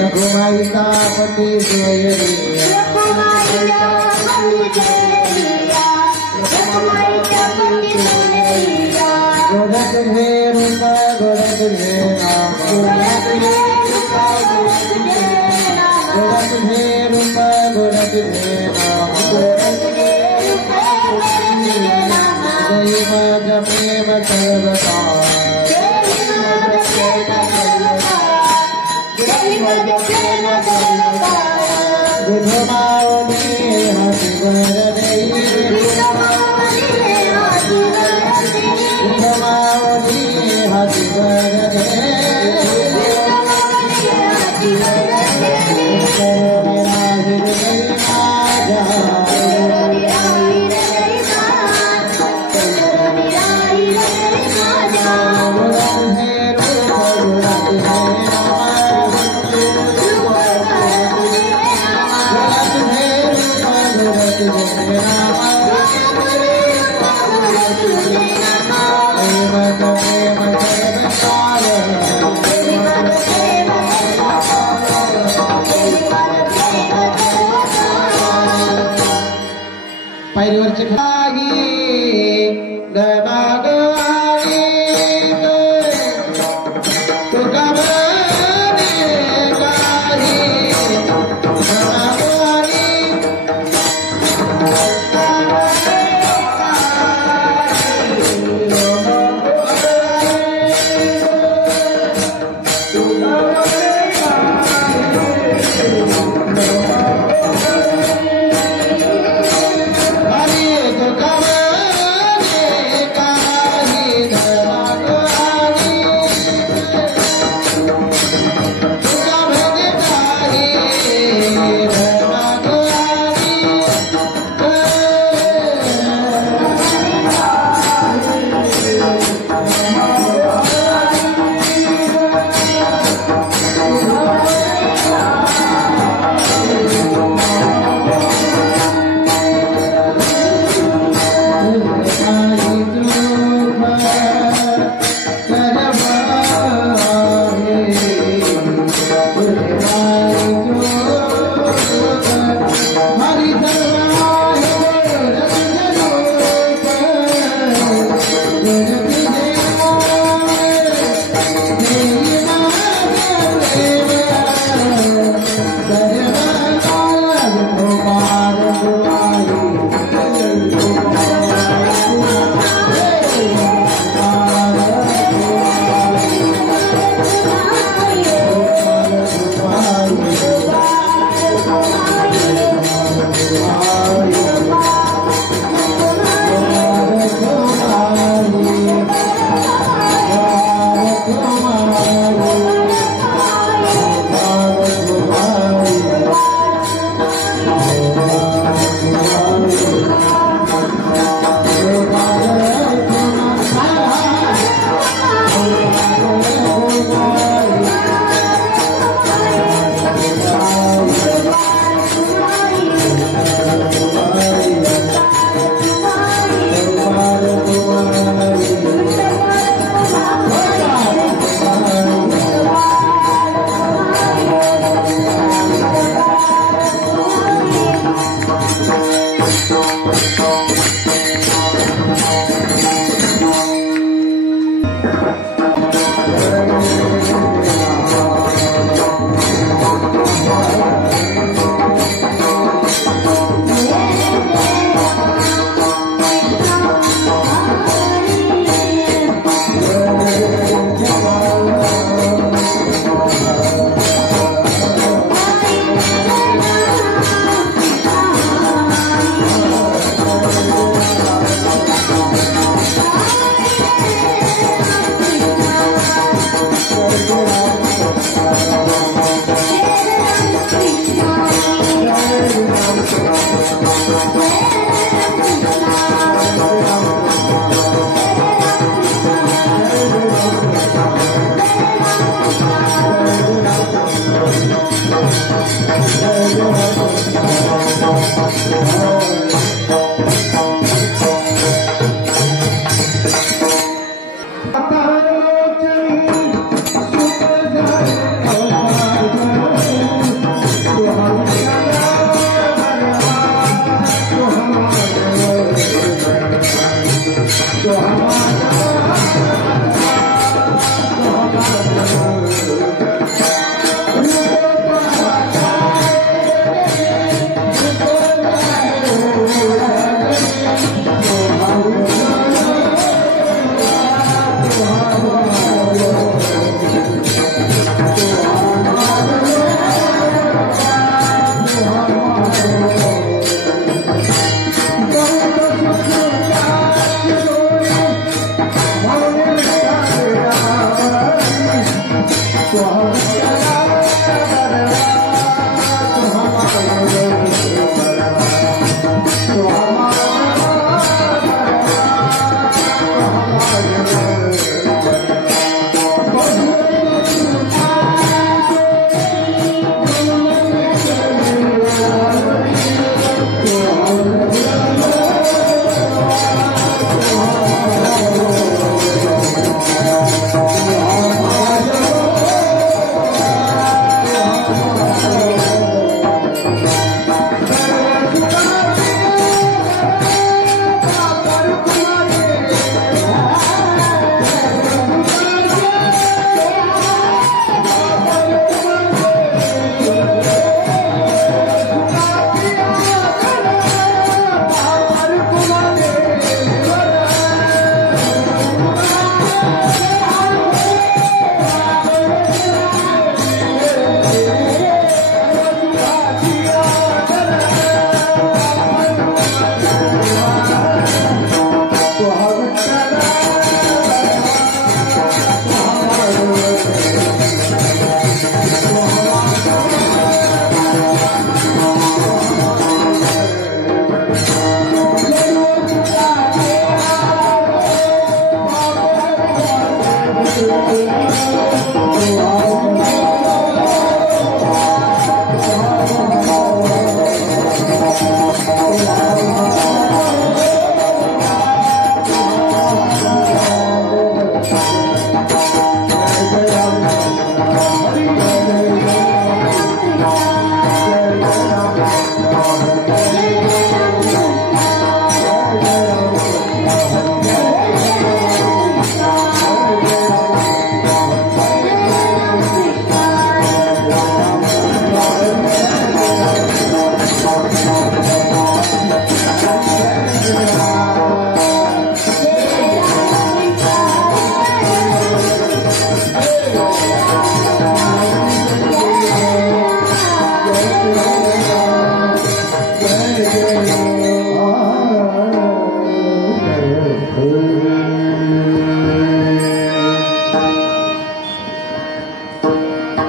रघुमाइता पति गोरख हे रूप गोरख हे नाम गोरख हे रूप गोरख हे नाम दैव जपेम सर्वदा विधवाओं हसी वरदे हसी वरदे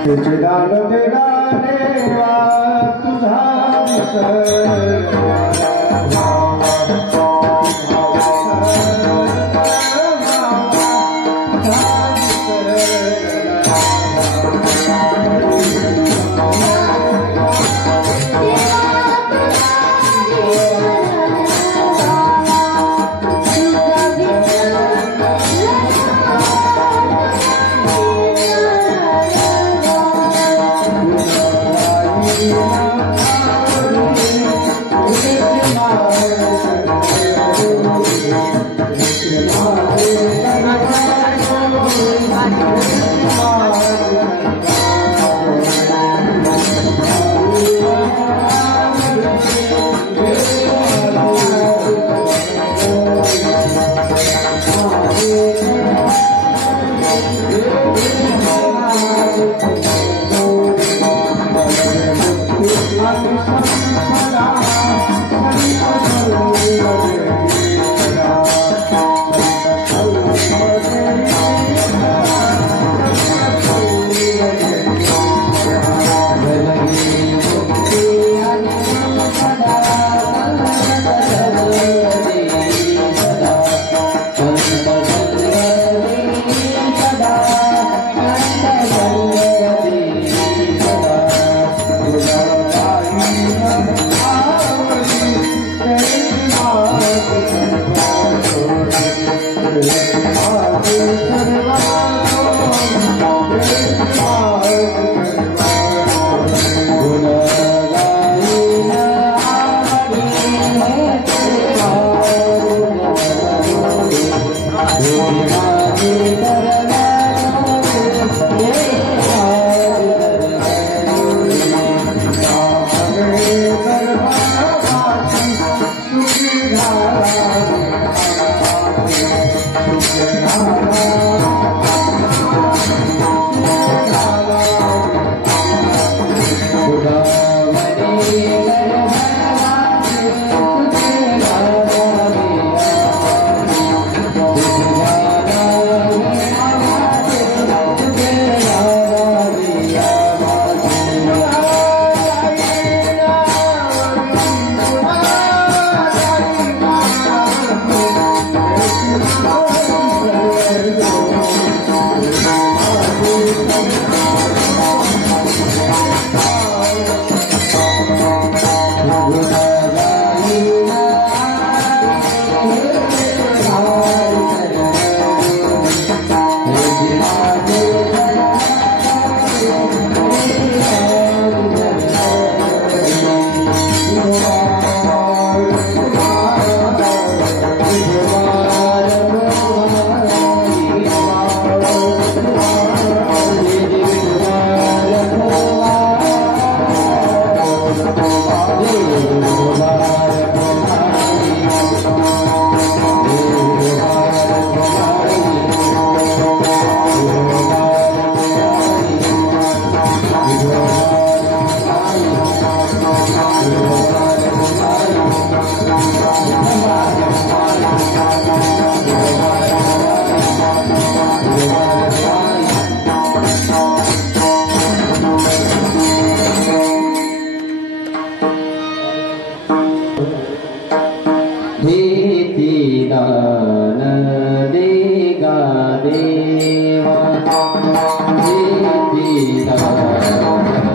दान देवा तुझा दान देगा देवा दान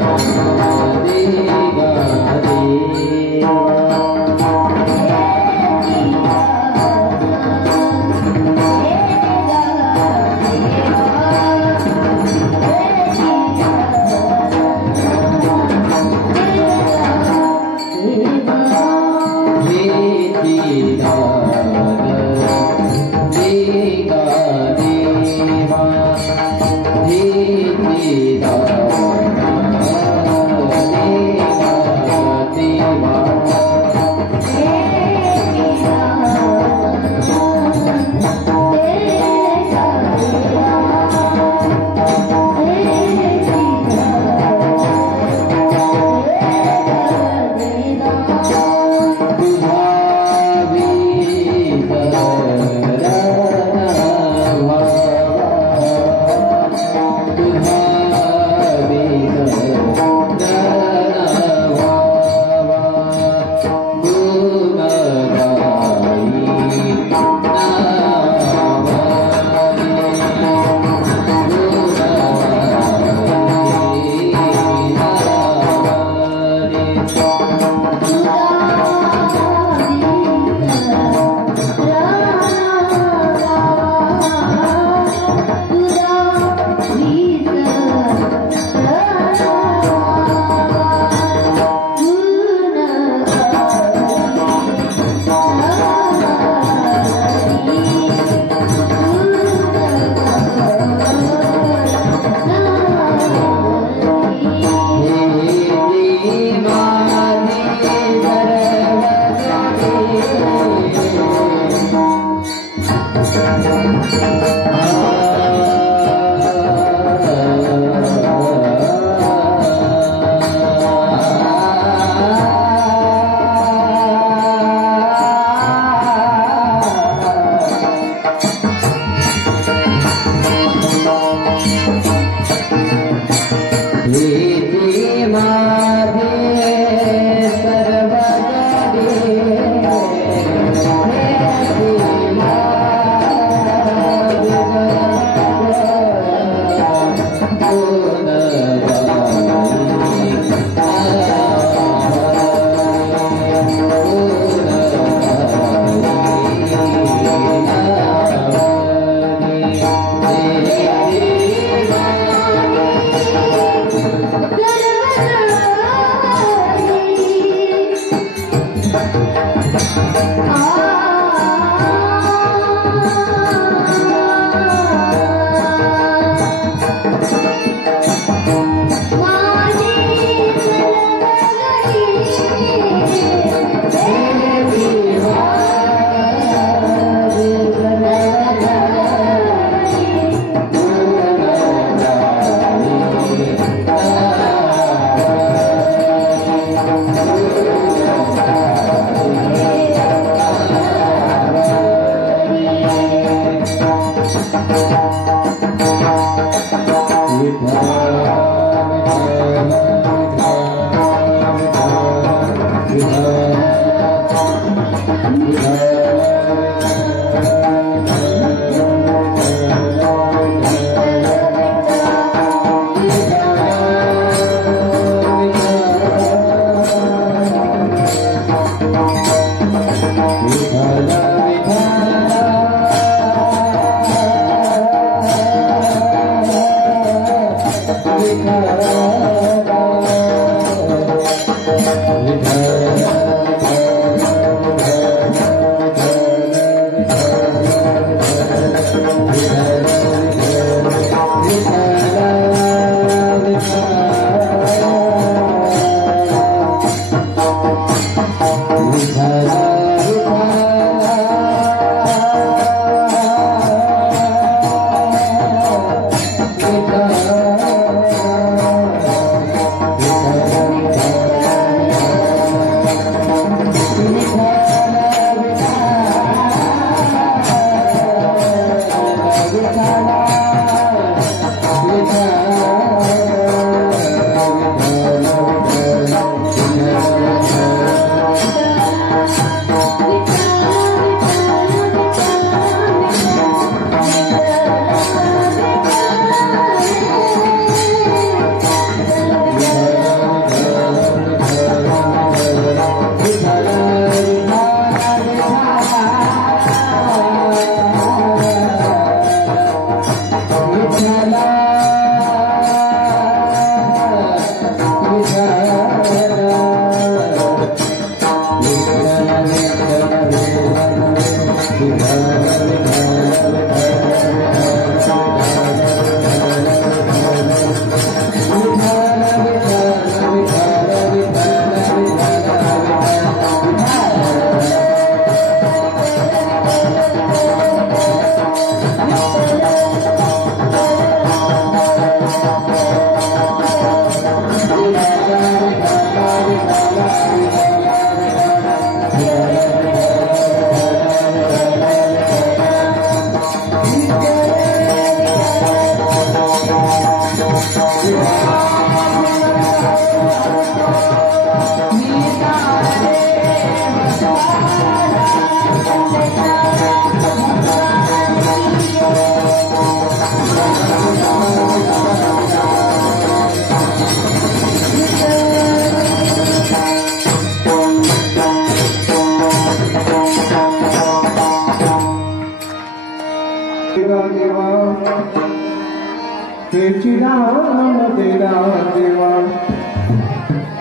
प्रीति माझे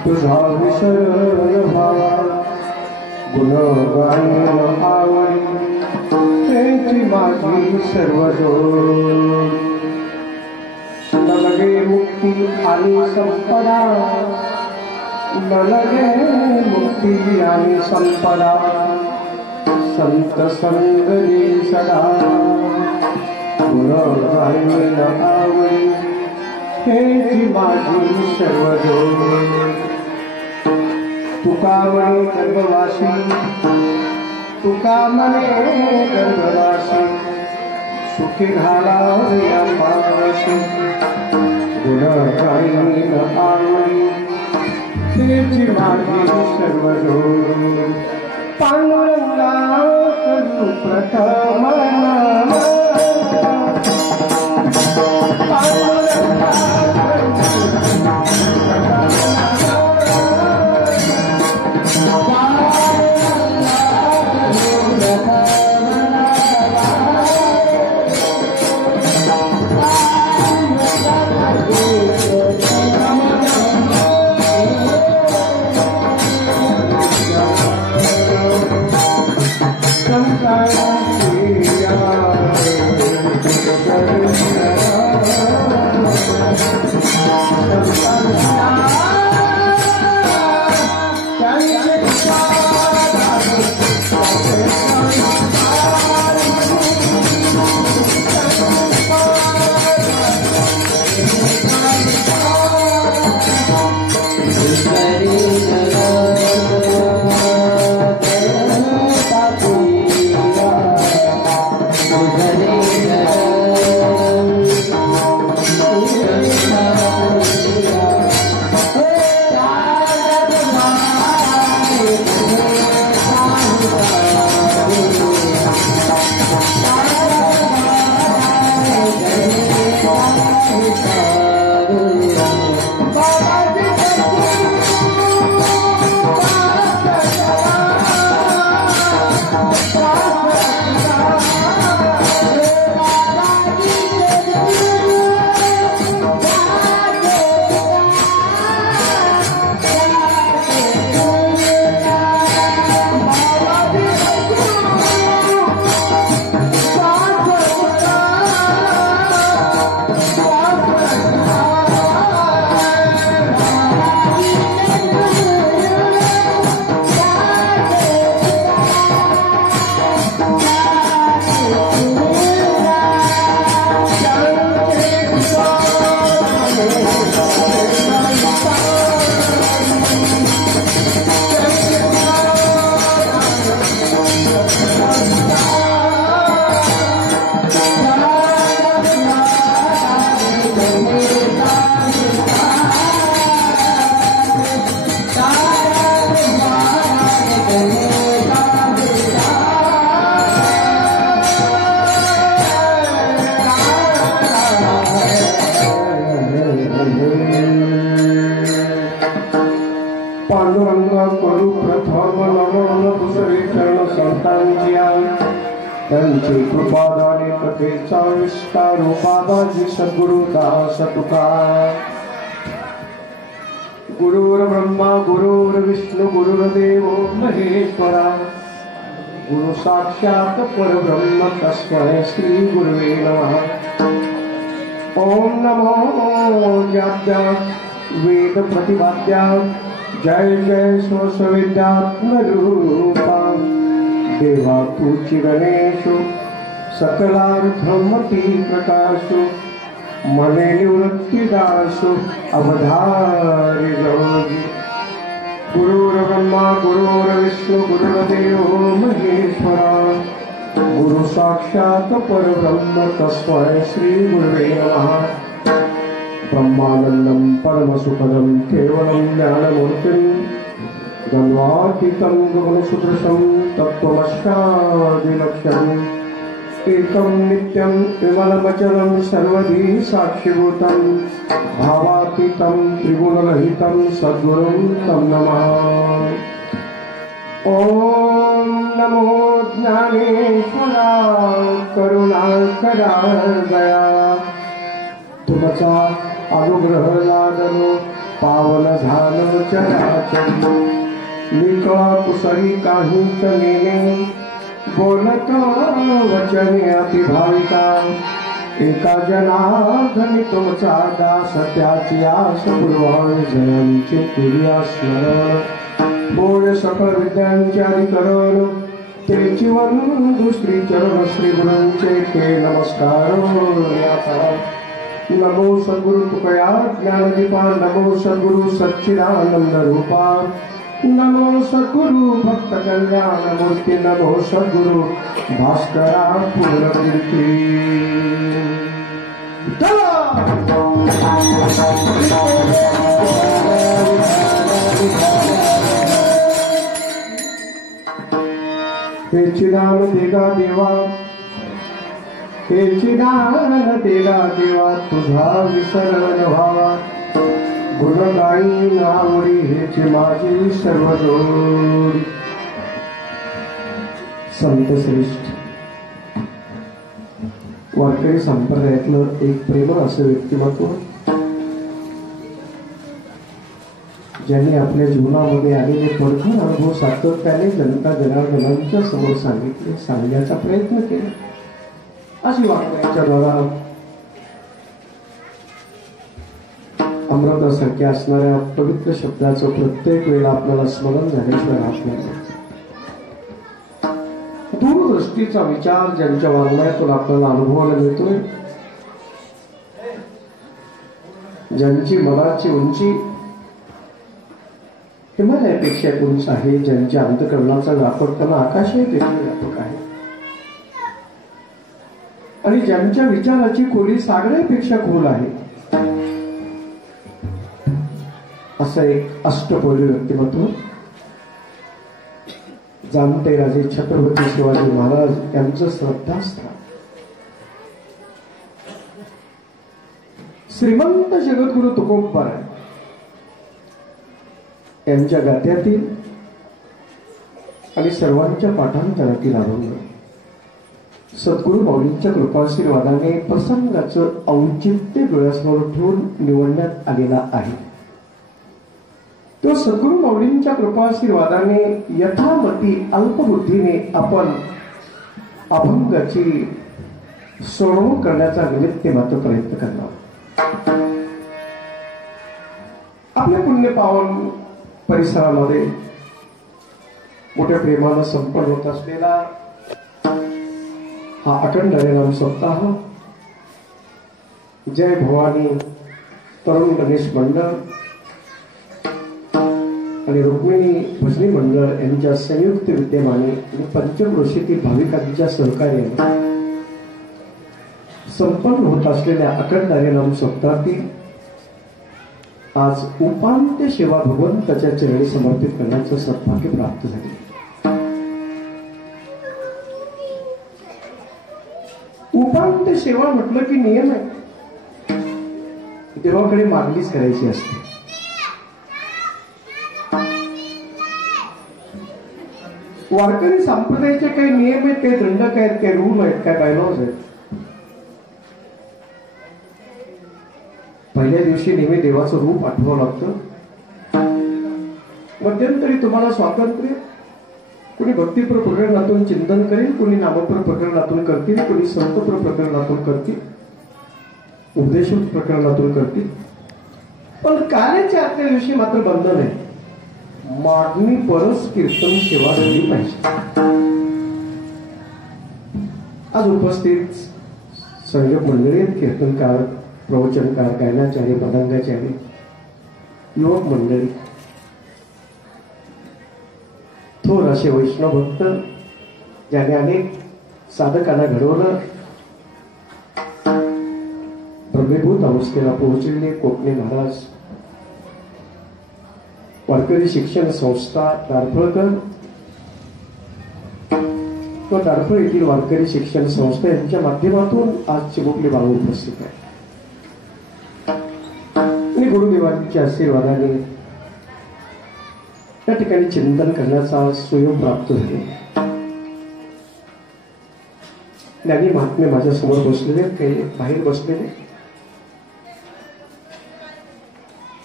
तुझा विसर व्हावा गुण गायन आवडी त्याची माझी सर्व नलगे मुक्ती आणि संपदा नलगे मुक्ती आणि संपदा संत संगनी सदा गुण गायन आवडी त्याची माझी सर्व तुका म्हणे गर्भवासी तुका म्हणे गर्भवासी सुखी घाला या पावशी गुणगायीन आवडी तेची माझी सर्व जोड पांडुरंगा करू प्रथम नाम पांडुरंगा पांडुरंगा करू प्रथम नमन दुसरे चरण संतांच्या त्यांची कृपादाने कथेचा विस्तार पादाजी सद्गुरु दास तुका गुरुर् ब्रह्मा गुरुर्विष्णू गुरुर्देव महेश्वरा गुरु साक्षात परब्रह्म तस्मै श्री गुरुवे नमः। ओम नमो ज्ञात्या वेद प्रतिपाद्या जय जय स्वस्विद्यात्म रूपा देवा तुझी गणेशो सकलार्थमती प्रकाशो मने निवृत्तिदासो अवधारी जोगी गुरुर्ब्रह्मा गुरुर्विष्णु गुरुर्देवो महेश्वरा गुरु साक्षात परब्रह्म तस्मै श्री गुरुवे नमः। ब्रह्मानंदं परमसुखदं केवलं ज्ञानमूर्तिं द्वन्द्वातीतं गगनसदृशं तत्त्वमष्टादिलक्ष्यम् एकं नित्यं विमलमचलं सर्वधी साक्षिभूतं भावातीतं त्रिगुणरहितं सद्गुरुं तं नमामि। ॐ नमो ज्ञानेश्वरा करुणाकरा दया तुमचा अनुग्रह लादलो पावन झालो चराचर निकळा कुसरी काहीच नेने बोलत वचने अतिभाविका एका जनार्दनी तुमचा दास त्याची आस पूर्वान जयांचे केली स्मरण बोल सकळ विद्यांचे अधिकरण तेची वंदू श्री चरण श्री गुरूंचे के नमस्कार नमो सद्गुरु तुकया ज्ञानदीपा नमो सद्गुरु सच्चिदानंद रूपा नमो सद्गुरु भक्त कल्याण मूर्ति नमो सद्गुरु भास्करा पूर्ण कीर्ति हे चिदान देगा देवा, हे चिदान देगा देवा, तुझा विसर न व्हावा, गुणगायी नावडी हेची माझी सर्व जोडी. संत श्रेष्ठ वारकरी संप्रदायातलं एक प्रेमळ असं व्यक्तिमत्व, ज्यांनी आपल्या जीवनामध्ये आलेले परखड अनुभव सातत्याने जनता जनार्दनांच्या समोर सांगितले, सांगण्याचा प्रयत्न केला. अशी वारकऱ्यांच्या द्वारा अमृतासारख्या असणाऱ्या पवित्र शब्दाचं प्रत्येक वेळा आपल्याला स्मरण झाल्याशिवाय राहत नाही. दूरदृष्टीचा विचार ज्यांच्या वाङ्मयातून आपल्याला अनुभवायला मिळतोय, ज्यांची मनाची उंची हिमालयापेक्षा उंच आहे, ज्यांच्या अंतःकरणाचा व्यापकपणा आकाशापेक्षा व्यापक आहे, आणि ज्यांच्या विचाराची खोली सागरापेक्षा खोल आहे, असं एक अष्टपैलू व्यक्तिमत्व जाणते राजे छत्रपती शिवाजी महाराज यांचं श्रद्धास्थान. श्रीमंत जगद्गुरु तुकोबा यांच्या गात्यातील आणि सर्वांच्या पाठांतरातील अभंग सद्गुरु माऊलींच्या कृपाशीर्वादाने प्रसंगाचं औचित्य डोळ्यासमोर ठेवून निवडण्यात आलेला आहे. तो सद्गुरु माऊलींच्या कृपाशीर्वादाने यथामती अल्पबुद्धीने आपण अभंगाची सोडवणूक करण्याचा निमित्त मात्र प्रयत्न करणार. आपल्या पुण्यपावन परिसरामध्ये मोठ्या प्रेमानं संपन्न होत असलेला हा अखंड हरिनाम सप्ताह जय भवानी तरुण गणेश मंडळ आणि रुक्मिणी भजनी मंडळ यांच्या संयुक्त विद्यमाने आणि पंचक्रोशीतील भाविकांच्या सहकार्याने संपन्न होत असलेल्या अखंड हरिनाम सप्ताहातील आज उपांत्य सेवा भगवंताच्या चरणी समर्पित करण्याचं सौभाग्य प्राप्त झाले. उपांत्य सेवा म्हटलं की नियम आहे, देवाकडे मागणीच करायची असते. वारकरी संप्रदायाचे काही नियम आहेत, काही दंडक आहेत, काही रूल आहेत, काही बायलॉज आहेत. पहिल्या दिवशी नेहमी देवाचं रूप आठवावं लागतं. मध्यंतरी तुम्हाला स्वातंत्र्य, कोणी भक्तिपर प्रकरणातून चिंतन करेल, कोणी नामपर प्रकरणातून करतील, कोणी संतपर प्रकरणातून करतील, उपदेशक प्रकरणातून करतील. पण कार्याच्या आजच्या दिवशी मात्र बंधन आहे. मागणी परस कीर्तन सेवा झाली पाहिजे. आज उपस्थित संयोजक मंडळी, कीर्तनकार, प्रवचनकार, गायनाचार्य, पदांगाचार्य, युवक मंडळी, थोर असे वैष्णव भक्त ज्याने अनेक साधकांना घडवलं, प्रभूभूत अवस्थेला पोहोचलेले कोकणे महाराज, वारकरी शिक्षण संस्था दारफळकर व दारफळ येथील वारकरी शिक्षण संस्था यांच्या माध्यमातून आज चिमुकली बाळू उपस्थित आहे. आणि गुरुदेवांच्या आशीर्वादाने या ठिकाणी चिंतन करण्याचा सुयोग प्राप्त झाले. ज्ञानी महात्मे माझ्या समोर बसलेले, काही बाहेर बसलेले.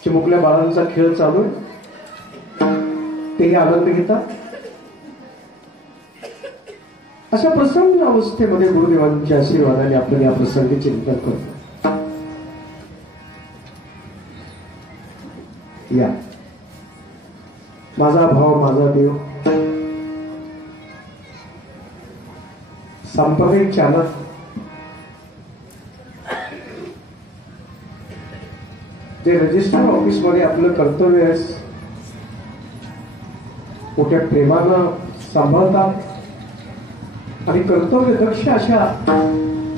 चिमुकल्या बाळांचा खेळ चालू आहे, तेही आनंद घेतात. अशा प्रसन्न अवस्थेमध्ये गुरुदेवांच्या आशीर्वादाने आपण या प्रसंगी चिंतन करतो. या माझा भाव माझा देव सांप्रदायिक चालक जे रजिस्टर ऑफिस मध्ये आपलं कर्तव्य मोठ्या प्रेमानं सांभाळतात आणि कर्तव्य दक्ष अशा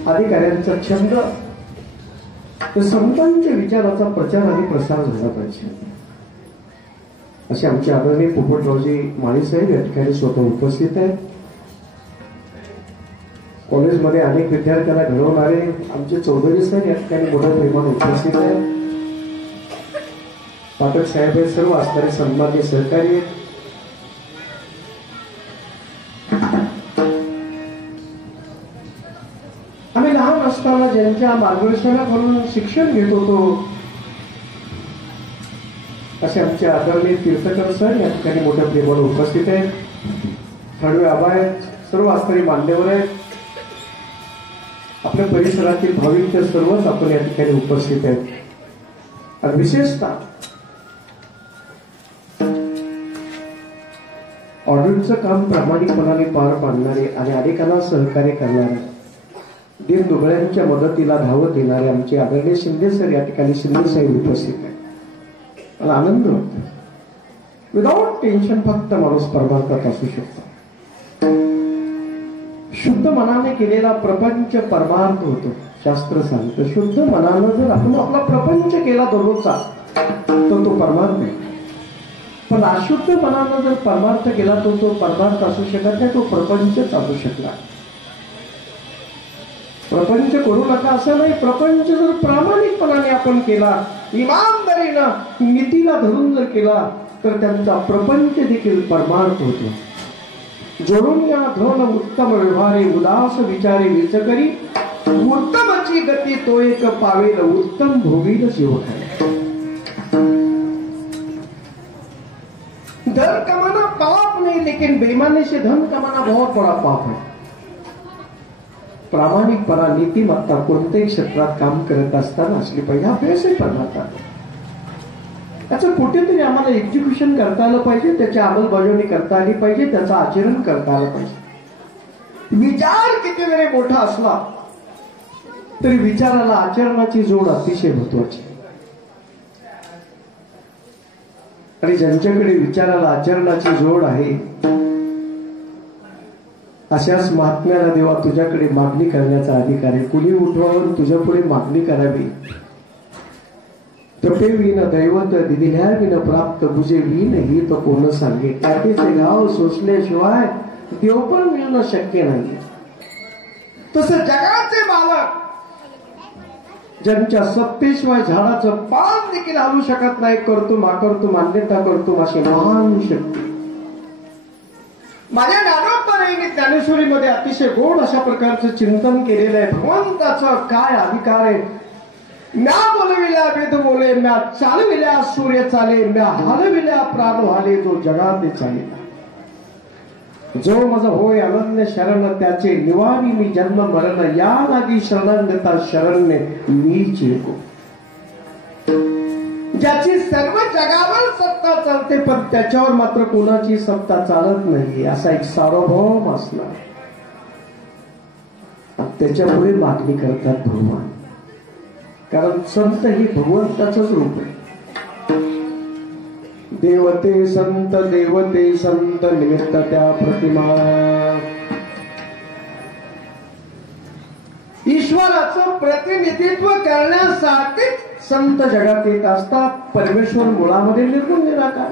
अधिकाऱ्यांचा छंद तर संतांच्या विचाराचा प्रचार आणि प्रसार झाला पाहिजे. असे आमचे आदरणीय पोपटरावजी माळीसाहेब या ठिकाणी स्वतः उपस्थित आहेत. कॉलेजमध्ये अनेक विद्यार्थ्यांना घडवणारे आमचे चौधरी साहेब या ठिकाणी मोठ्या प्रेमाने उपस्थित आहेत. पाठक साहेब हे सर्व असणारे सन्माननीय सहकारी आहेत. आम्ही लहान असताना ज्यांच्या मार्गदर्शनाकडून शिक्षण घेत होतो असे आमचे आदरणीय तीर्थकर सर या ठिकाणी मोठ्या प्रेमाने उपस्थित आहेत. खडवे आबा आहेत, सर्व असणारी मान्यवर आहेत. आपल्या परिसरातील भाविक तर सर्वच आपण या ठिकाणी उपस्थित आहेत. आणि विशेषतः ऑडिटचं काम प्रामाणिकपणाने पार पाडणारे आणि अनेकांना सहकार्य करणारे, दीन दुबळ्यांच्या मदतीला धावत येणारे आमचे आदरणीय शिंदे सर या ठिकाणी शिंदे साहेब उपस्थित आहेत. मला आनंद होतो. विदाउट टेन्शन फक्त माणूस परमार्थात असू शकतो. शुद्ध मनाने केलेला प्रपंच परमार्थ होतो. शास्त्र सांगतं शुद्ध मनानं जर आपण आपला प्रपंच केला दररोजचा तर तो परमार्थ आहे. पण अशुद्ध मनानं जर परमार्थ केला तो परमार्थ असू शकत नाही, तो प्रपंचच असू शकला. प्रपंच करू नका असं नाही. प्रपंच जर प्रामाणिकपणाने आपण केला, इमानदारीनं नीतीला धरून जर केला तर त्यांचा प्रपंच देखील परमार्थ होतो. जोडून या धन उत्तम व्यवहारे उदास विचारे विचकरी उत्तमची गती तो एक पावेल उत्तम भोगील जीवखाने. धन कमाना पाप नहीं लेकिन बेईमानी से धन कमाना बहुत बड़ा पाप है. प्रामाणिकपणा नीतिमत्ता कोणत्याही क्षेत्रात काम करत असताना असली पाहिजे. हा पैसे परमार्थ त्याचं कुठेतरी आम्हाला एक्झिक्युशन करता आलं पाहिजे, त्याची अंमलबजावणी करता आली पाहिजे, त्याचं आचरण करता आलं पाहिजे. विचार किती जरी मोठा असला तरी विचाराला आचरणाची जोड अतिशय महत्वाची. आणि ज्यांच्याकडे विचाराला आचरणाची जोड आहे अशाच महात्म्याला देवा तुझ्याकडे मागणी करण्याचा अधिकार आहे. कुणी उठवावर तुझ्या पुढे मागणी करावी. तपे विन दैवत दिदिल्या विन प्राप्त बुजे विन ही तो कोण सांगे. टाकेचे गाव सोसल्याशिवाय देव पण मिळणं शक्य नाही. तसं जगाचे मालक ज्यांच्या सत्तेशिवाय झाडाचं पान देखील हलू शकत नाही, करतो मान्यता करतो अशी महान शक्ती माझ्या ज्ञानोत्तरांनी ज्ञानेश्वरीमध्ये अतिशय गोड अशा प्रकारचं चिंतन केलेलं आहे. भगवंताचा काय अधिकार आहे. म्या बोलविल्या वेद बोले, म्या चालविल्या सूर्य चाले, म्या हलविल्या प्राण हाले, जो जगात चालिला. जो माझा होय अनन्य शरण त्याचे निवारी मी जन्म मरण, या लागी शरणागता शरण्य मीच एको. ज्याची सर्व जगावर सत्ता चालते पण त्याच्यावर मात्र कोणाची सत्ता चालत नाही असा एक सार्वभौम असणार. त्याच्यामुळे मागणी करतात भगवान, कारण संत ही भगवंताच रूप आहे. देवते संत निमित्त त्या प्रतिमा. ईश्वराचं प्रतिनिधित्व करण्यासाठी संत जगात येत असतात. परमेश्वर मुळामध्ये निर्गुण निराकार.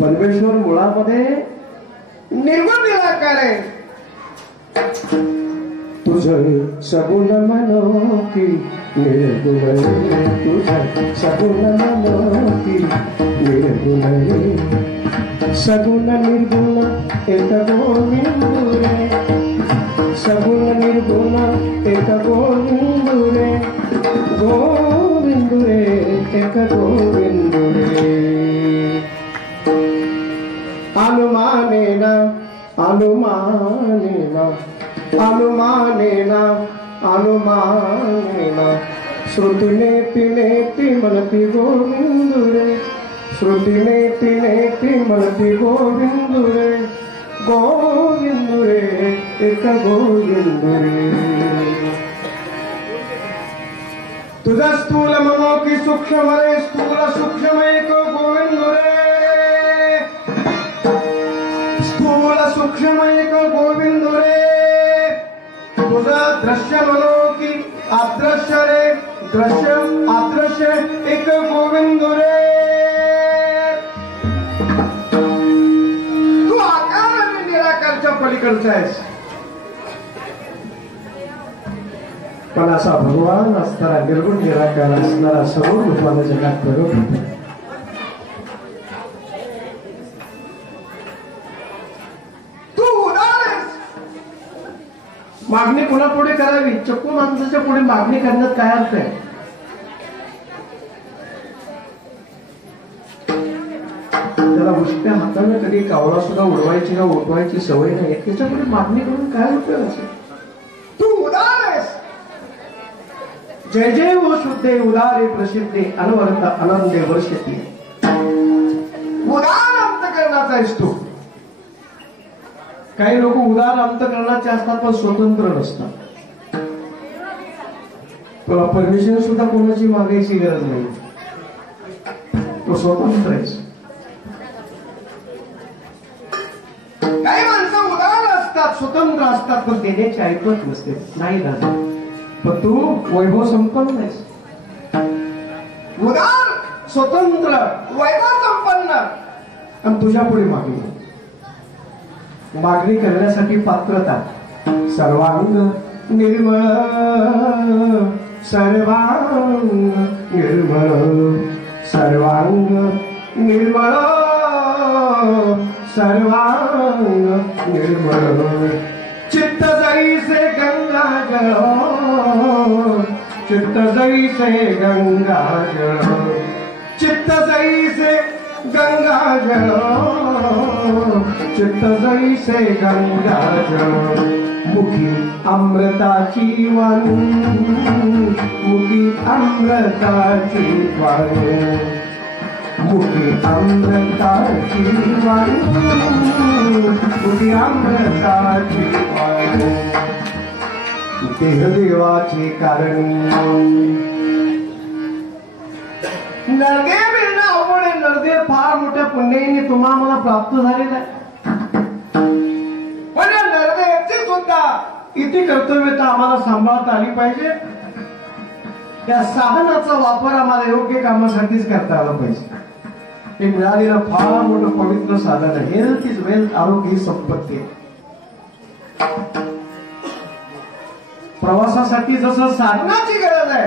परमेश्वर मुळामध्ये निर्गुण निराकार आहे. तुझं सगुण मनोकी निर्गुण, तुझं सगुण मनोकी निर्गुण, सगुण निर्गुण एक गोविंद रे, सगुण निर्गुण एक गोविंद रे, गोविंद रे एक गोविंद रे. अनुमानेना अनुमानेना अनुमानेना अनुमानेना श्रुतिनेति मनति गोविंद रे, श्रुतिनेति मनति गोविंद रे, गोविंद रे एक गोविंद रे. तुझा स्थूल मनोकी सूक्ष्म रे, स्थूल सूक्ष्म एक गोविंद रे, स्थूल सूक्ष्म एक गोविंद रे. तुझं दृश्य म्हणो की अदृश्य रे, दृश्य अदृश्य एक गोविंद रे. तू आकार आणि निराकारच्या पलीकडचा आहेस. पण असा भगवान असणारा निर्गुण निराकार असणारा सर्व रूपाने जगात प्रगट होतो. मागणी कोणापुढे करावी? चक्कू माणसाच्या पुढे मागणी करण्यात काय अर्थ आहे? त्याला उष्ट्या हाताने कधी कावळा सुद्धा उडवायची का उठवायची सवय नाही. त्याच्यापुढे मागणी करून काय उपयोग असेल? तू उदार आहेस. जय जय वो शुद्धे उदारे प्रसिद्धे अनवरत आनंदे वर्षते. उदार अंतःकरणाचा आहेस तू. काही लोक उदार अंतःकरणाचे असतात पण स्वतंत्र नसतात. तुला परमिशन सुद्धा कोणाची मागायची गरज नाही. तो स्वतंत्र आहे. काही माणसं उदार असतात, स्वतंत्र असतात, पण देण्याची ऐकत नसते. नाही दादा, पण तू वैभव संपन्न आहेस. उदार, स्वतंत्र, वैभव संपन्न, आणि तुझ्या पुढे मागणी. मागणी करण्यासाठी पात्रता. सर्वांग निर्मळ, सर्वांग निर्मळ, सर्वांग निर्मळ, सर्वांग निर्मळ. चित्त जैसे गंगा जळ, चित्त जैसे गंगा जळ, चित्त जैसे गंगा जळ, चित्त जैसे गंगा जळ. मुखी अमृताची वाणी, मुखी अमृताची वाणी, मुखी अमृताची वाणी, मुखी अमृताची वाणी. देहदेवाची कारणी. नरदेव मिळणं अवघड आहे. नरदेव फार मोठ्या पुण्याने तुम्हाला प्राप्त झालेला आहे. पण या नरदेवची सुद्धा इथे कर्तव्यता आम्हाला सांभाळता आली पाहिजे. त्या साधनाचा वापर आम्हाला योग्य कामासाठीच करता आला पाहिजे. हे मिळालेलं फार मोठं पवित्र साधन आहे. Health is wealth. आरोग्य ही संपत्ती आहे. प्रवासासाठी जसं साधनाची गरज आहे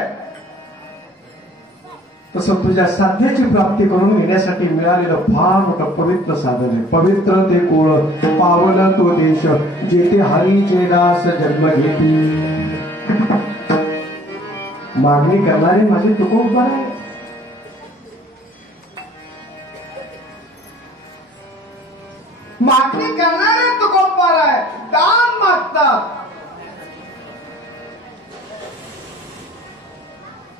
तसं तुझ्या साध्याची प्राप्ती करून घेण्यासाठी मिळालेलं फार मोठं पवित्र साधन आहे. पवित्र ते कोळ, पावन तो देश, जेथे हरीचे दास जन्म घेती. मागणी करणारे माझे तुकोबा आहे. मागणी करणारे तुकोबा आहे. दान मागतात.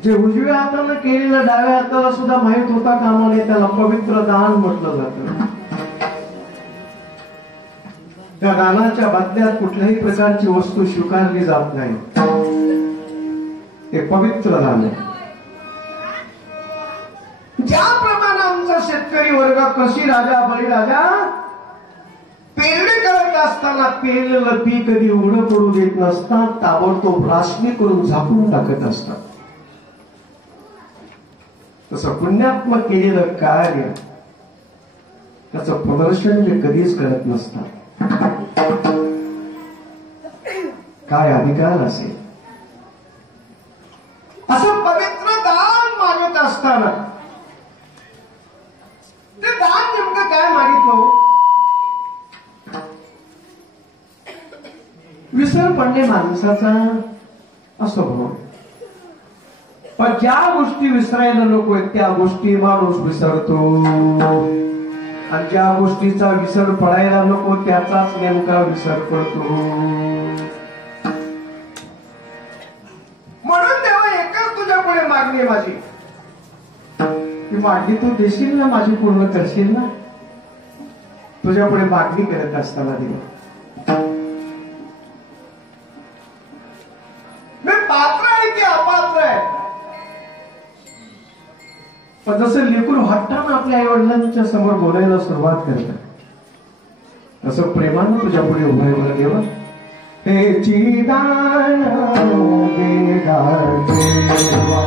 जे उजव्या हाताने केलेलं डाव्या हाताला सुद्धा माहित होता कामा नये. त्याला पवित्र दान म्हटलं जातं. त्या दानाच्या बदल्यात कुठल्याही प्रकारची वस्तू स्वीकारली जात नाही. हे पवित्र दान आहे. ज्याप्रमाणे आमचा शेतकरी वर्ग कृषी राजा बळीराजा पेरणी करत असताना पेरलेलं पीक कधी उघडं पडू देत नसतात. ताबडतोब राशनी करून झाकून टाकत असतात. तसं पुण्यात्मक केलेलं कार्य त्याचं प्रदर्शन ते कधीच करत नसतात. काय अधिकार असेल असं पवित्र दान मागत असताना ते दान नेमकं काय मागितलं? विसर पडणे माणसाचा स्वभाव. पण ज्या गोष्टी विसरायला नको आहेत त्या गोष्टी माणूस विसरतो. आणि ज्या गोष्टीचा विसर पडायला नको त्याचाच नेमका विसर पडतो. म्हणून तेव्हा एकच तुझ्या पुढे मागणी आहे माझी. ती मागणी तू देशील ना? माझी पूर्ण करशील ना? तुझ्या पुढे मागणी करत असताना देवा मी पात्र आहे की अपात्र आहे? पण जसं लेकूर हट्टानं आपल्या आई वडिलांच्या समोर बोलायला सुरुवात करतात तसं प्रेमानं तुझ्या पुढे उभं आहे. मला देवा हे चिदान वेदाळ देवा,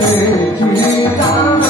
हे चिदान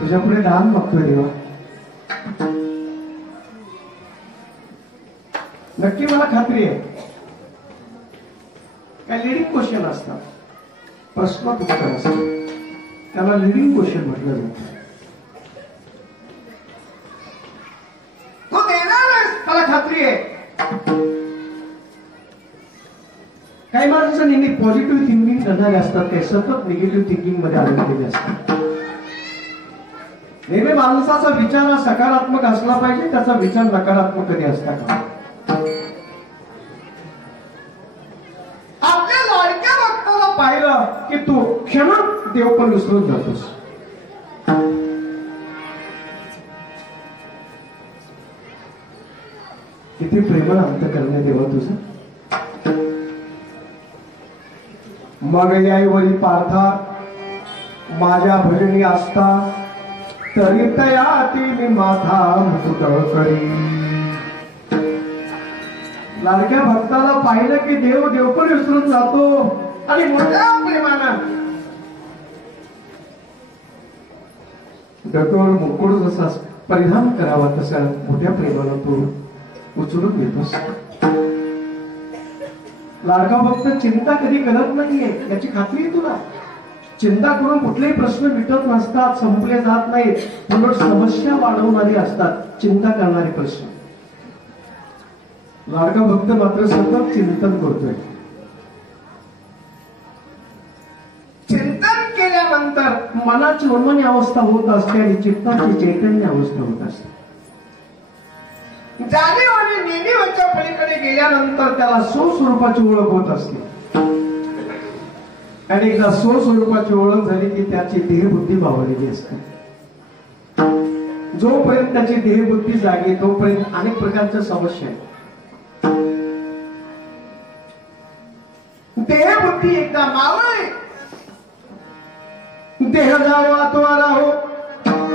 तुझ्यापुढे दान मागतोय देवा. नक्की मला खात्री आहे काय लिडिंग क्वेश्चन असतात, प्रश्नात उत्तर असतात, त्याला लिडिंग क्वेश्चन म्हटलं जातं. तो देणारच मला खात्री आहे. काही माणसं नेहमी पॉझिटिव्ह थिंकिंग करणारे असतात, काही सतत निगेटिव्ह थिंकिंग मध्ये अडकलेले असतात. नेहमी माणसाचा विचार हा सकारात्मक असला पाहिजे, त्याचा विचार नकारात्मक कधी असता का. आपल्या लाडक्या भक्ताला पाहिलं की तू क्षणात देव पण विसरून जातोस. किती प्रेमळ अंत करणे देवा तुझं. मग याईवरी पार्था माझ्या भजनी असता, तरी तयाती मी माझा मुकुट करी. लाडक्या भक्ताला पाहिलं की देव पण विसरून जातो आणि मोठ्या प्रेमानं डटोर मुकुट जसा परिधान करावा तसा मोठ्या प्रेमानं तू उचलून घेतोस. लाडका भक्त चिंता कधी करत नाहीये याची खात्री आहे तुला. चिंता करून कुठलेही प्रश्न मिटत नसतात, संपले जात नाहीत, उलट समस्या वाढवणारी असतात चिंता करणारे प्रश्न. लाडका भक्त मात्र सतत चिंतन करतोय. चिंतन केल्यानंतर मनाची उन्मनी अवस्था होत असते आणि चित्ताची चैतन्य अवस्था होत असते. जाणीव आणि नेणीवरच्या पलीकडे गेल्यानंतर त्याला स्वस्वरूपाची ओळख होत असते. आणि एकदा स्वस्वरूपाची ओळख झाली की त्याची देहबुद्धी मावळलेली असते. जोपर्यंत त्याची देहबुद्धी जागे तोपर्यंत अनेक प्रकारच्या समस्या आहेत. देहबुद्धी एकदा मावळे, देह जावा तो राहो,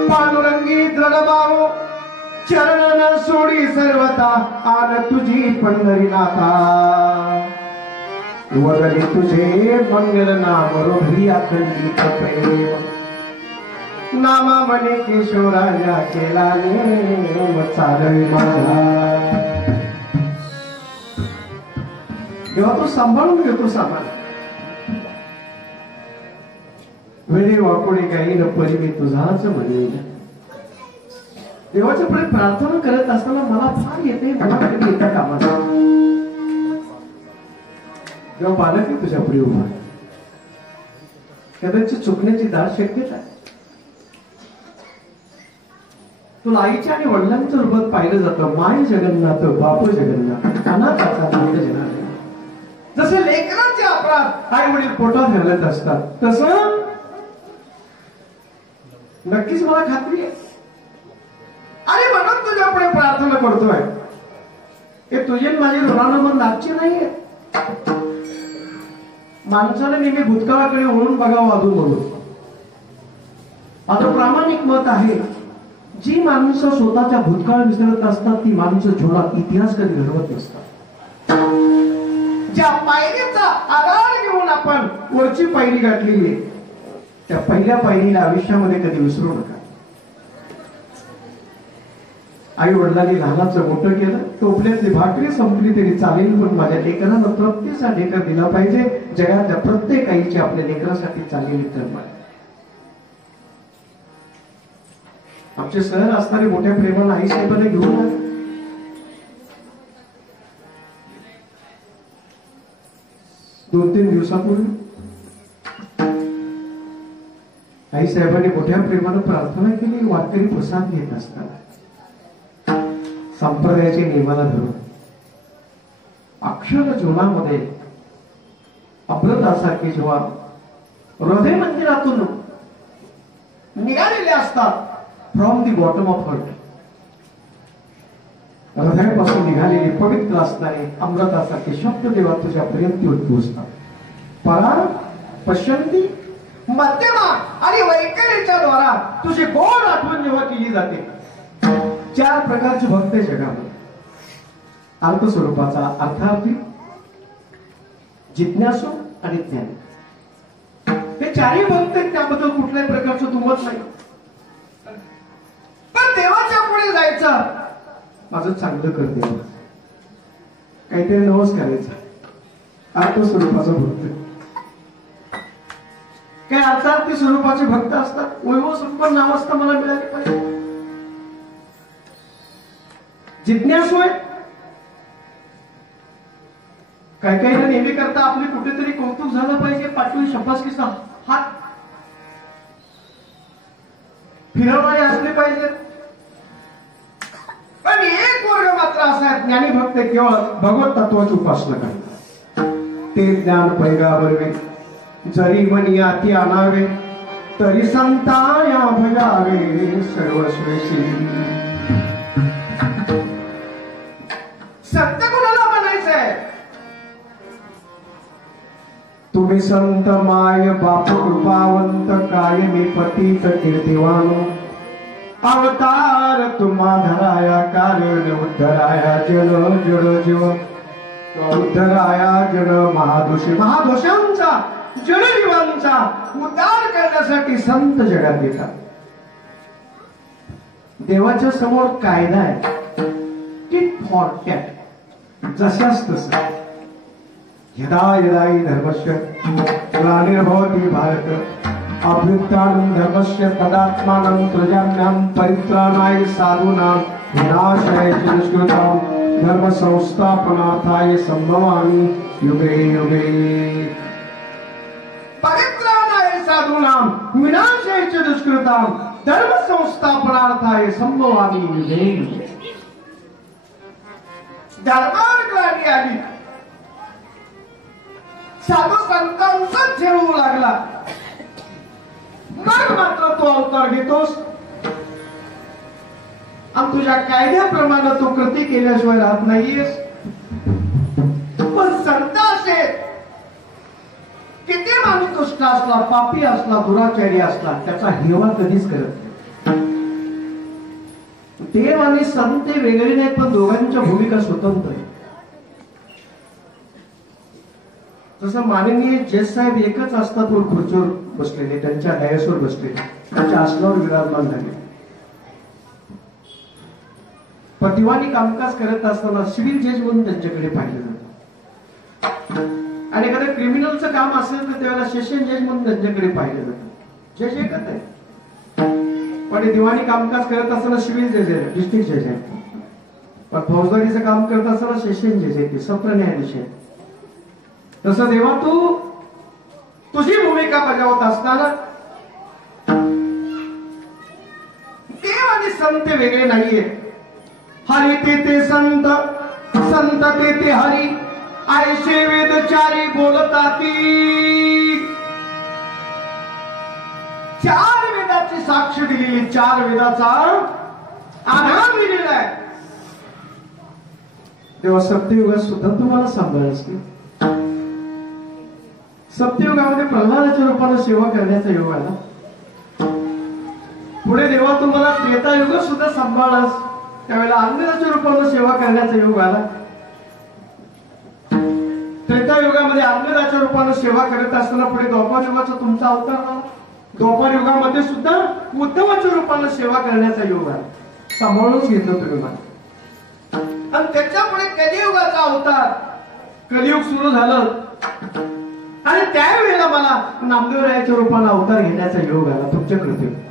पांडुरंगी दृढभावो, चरणन सोडी सर्वता, आन तुझी पंढरीनाथा. वदली तुझे मंगल नाम रोधी अखंडित प्रेम, नामा मने केशवराजा केला नेम चालवी माझा. तेव्हा तो सांभाळून घेतो सामान. उभे वाकोडे काही न परी मी तुझाच म्हणेन. देवाच्या पुढे प्रार्थना करत असताना मला फार येते, मला कधी येता कामा जेव्हा बालक तुझ्या पुढे उभा कदाचित चुकण्याची दाट शक्यता आहे. तुला आईच्या आणि वडिलांच्या रूपात पाहिलं जातं. माय जगन्नाथ बाप जगन्नाथ अनाथाचा नाथ जनार्दन. जसे लेकरांचे अपराध आई वडील पोटात घालत असतात तसं नक्कीच मला खात्री आहे. आणि म्हणून तुझ्या पुढे प्रार्थना करतोय. हे तुझे माझे ऋणानुबंध लाभचे नाहीये. माणसाने नेहमी भूतकाळाकडे वळून बघावं अधून म्हणून. माझं प्रामाणिक मत आहे, जी माणसं स्वतःच्या भूतकाळ विसरत असतात ती माणसं जीवनात इतिहास कधी घडवत नसतात. ज्या पायरीचा आधार घेऊन आपण वरची पायरी गाठलेली आहे त्या पहिल्या पायरीला आयुष्यामध्ये कधी विसरू नका. आई वडिलांनी लहानाचं मोठं केलं, टोपल्यातली भाकरी संपली तरी चालेल, पण माझ्या लेकरांना तृप्तीचा लेकर दिला पाहिजे. जगातल्या प्रत्येक आईची आपल्या लेकरासाठी चाललेली कर्म आहे. आमचे सहल असणारे मोठ्या प्रेमानं आई साहेबांना घेऊन आले. दोन तीन दिवसापूर्वी आई साहेबांनी मोठ्या प्रेमानं प्रार्थना केली. वारकरी प्रसाद घेत असताना संप्रदायाच्या नियमाला धरून अक्षर जीवनामध्ये अमृतासारखे जेव्हा हृदय मंदिरातून निघालेले असतात, from the bottom of heart, हृदयापासून निघालेले पवित्र असणारे अमृतासारखे शब्द देवा तुझ्यापर्यंत पोहोचतात. परार पश्यंती मध्यमा आणि वैखरीच्या द्वारा तुझी गोड आठवण जेव्हा केली जाते. चार प्रकारचे भक्त जगामध्ये, अर्थ स्वरूपाचा, अर्थार्थी, जिज्ञासू आणि ज्ञानी. हे चारही भक्त त्याबद्दल कुठल्याही प्रकारचं तुमत नाही. पण देवाच्या पुढे जायचं, माझं चांगलं कर देवा, काहीतरी नवस करायचं. अर्थ स्वरूपाचा भक्त, काही अर्थार्थी स्वरूपाचे भक्त असतात. वैभव संपन्न नावस्था मला मिळाली पाहिजे. जिज्ञासू आहे, काही काही नेहमी करता आपली कुठेतरी कौतुक झालं पाहिजे, पाठवून शब्बासकीचा हात फिरवणारे असले पाहिजे. पण एक वर्ग मात्र असा आहे, ज्ञानी भक्त केवळ भगवत तत्वाची उपासना करतात. ते ज्ञान पैगावरवे, जरी मनी अति आणावे, तरी संताया भजावे सर्वस्वेशी. संत कोणाला म्हणायचंय? तुम्ही संत माय बाप कृपावंत, काय मी पतित कीर्तिवानो, अवतार तुम्हा धराया, कारण उद्धराया जन जड जीव, उद्धराया जन महादोषी, महादोषांचा जडजीवांचा उद्धार करण्यासाठी संत जगात येतात. देवाच्या समोर कायदा आहे, टिट फॉर टॅट, जशास तसं. यदा यदा हि धर्मस्य ग्लानिर्भवति भारत, अभ्युत्थानं धर्मस्य तदात्मानं प्रजाभ्यां परित्राणाय साधूनां विनाशाय च दुष्कृतां धर्म संस्थापनार्थाय संभवामि युगे युगे. परित्राणाय साधूनां विनाशाय च दुष्कृतां धर्म संस्थापनार्थाय संभवामि युगे युगे. धर्मावर ग्लानी आली, साधू संतांचा झेळू लागला, मग मात्र तो अवतार घेतोस आणि तुझ्या कायद्याप्रमाणे तो कृती केल्याशिवाय राहत नाहीयेस. पण संत असेल, किती माणूस दुष्ट असला, पापी असला, दुराचारी असला, त्याचा हेवा कधीच करत नाही. देव आणि संत वेगळे नाहीत, पण दोघांच्या भूमिका स्वतंत्र आहेत. जसं माननीय जज साहेब एकच असतात, वर खुर्चीवर बसलेले, त्यांच्या डायसवर बसलेले, त्यांच्या आसनावर विराजमान झाले. पण दिवाणी कामकाज करत असताना सिव्हिल जज म्हणून त्यांच्याकडे पाहिलं जातं. आणि एखाद्या क्रिमिनलचं काम असेल तर त्यावेळेला सेशन जज म्हणून त्यांच्याकडे पाहिलं जातं. जज एकच आहे, पण दिवाणी कामकाज करत असताना सिव्हिल जज आहे, डिस्ट्रिक्ट जज आहे. पण फौजदारीचं काम करत असताना सेशन जज आहे, सत्र न्यायाधीश आहे. तसं देवा तू तुझी भूमिका बजावत असताना देव आणि संत वेगळे नाहीये. हरी ते संत, संत ते हरी, आयशे वेदचारी बोलताती. चार वेदाची साक्ष दिलेली, चार वेदाचा आधार दिलेला आहे. तेव्हा सत्ययुगात सुद्धा तुम्हाला सांभाळायच की सत्ययुगामध्ये प्रल्हादाच्या रूपाने सेवा करण्याचा योग आला. पुढे देवा तुम्हाला त्रेतायुग सुद्धा सांभाळास, त्यावेळेला अंधकाराच्या रूपाने सेवा करण्याचा योग आला. त्रेतायुगामध्ये अंधकाराच्या रूपाने सेवा करत असताना पुढे द्वापार युगाचा तुमचा अवतार आला. द्वापार युगामध्ये सुद्धा उद्धवाच्या रूपाने सेवा करण्याचा योग आला. सांभाळूनच घेतलं तुम्ही मला. आणि त्याच्या पुढे कलियुगाचा अवतार, कलियुग सुरू झालं आणि त्यावेळेला मला नामदेवरायाच्या रूपाने अवतार घेण्याचा योग आला तुमच्या कृपेने.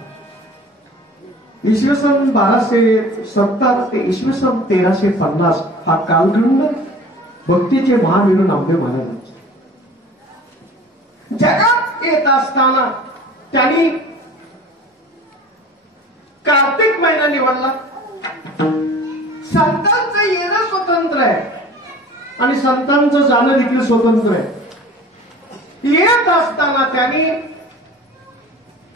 इसवी सन 1270 ते इसवी सन 1350 हा कालखंड भक्तीचे महावीर नामदेव महाराज जगात येत असताना त्यांनी कार्तिक महिना निवडला. संतांचं येणं स्वतंत्र आहे आणि संतांचं जाणं देखील स्वतंत्र आहे. येत असताना त्यांनी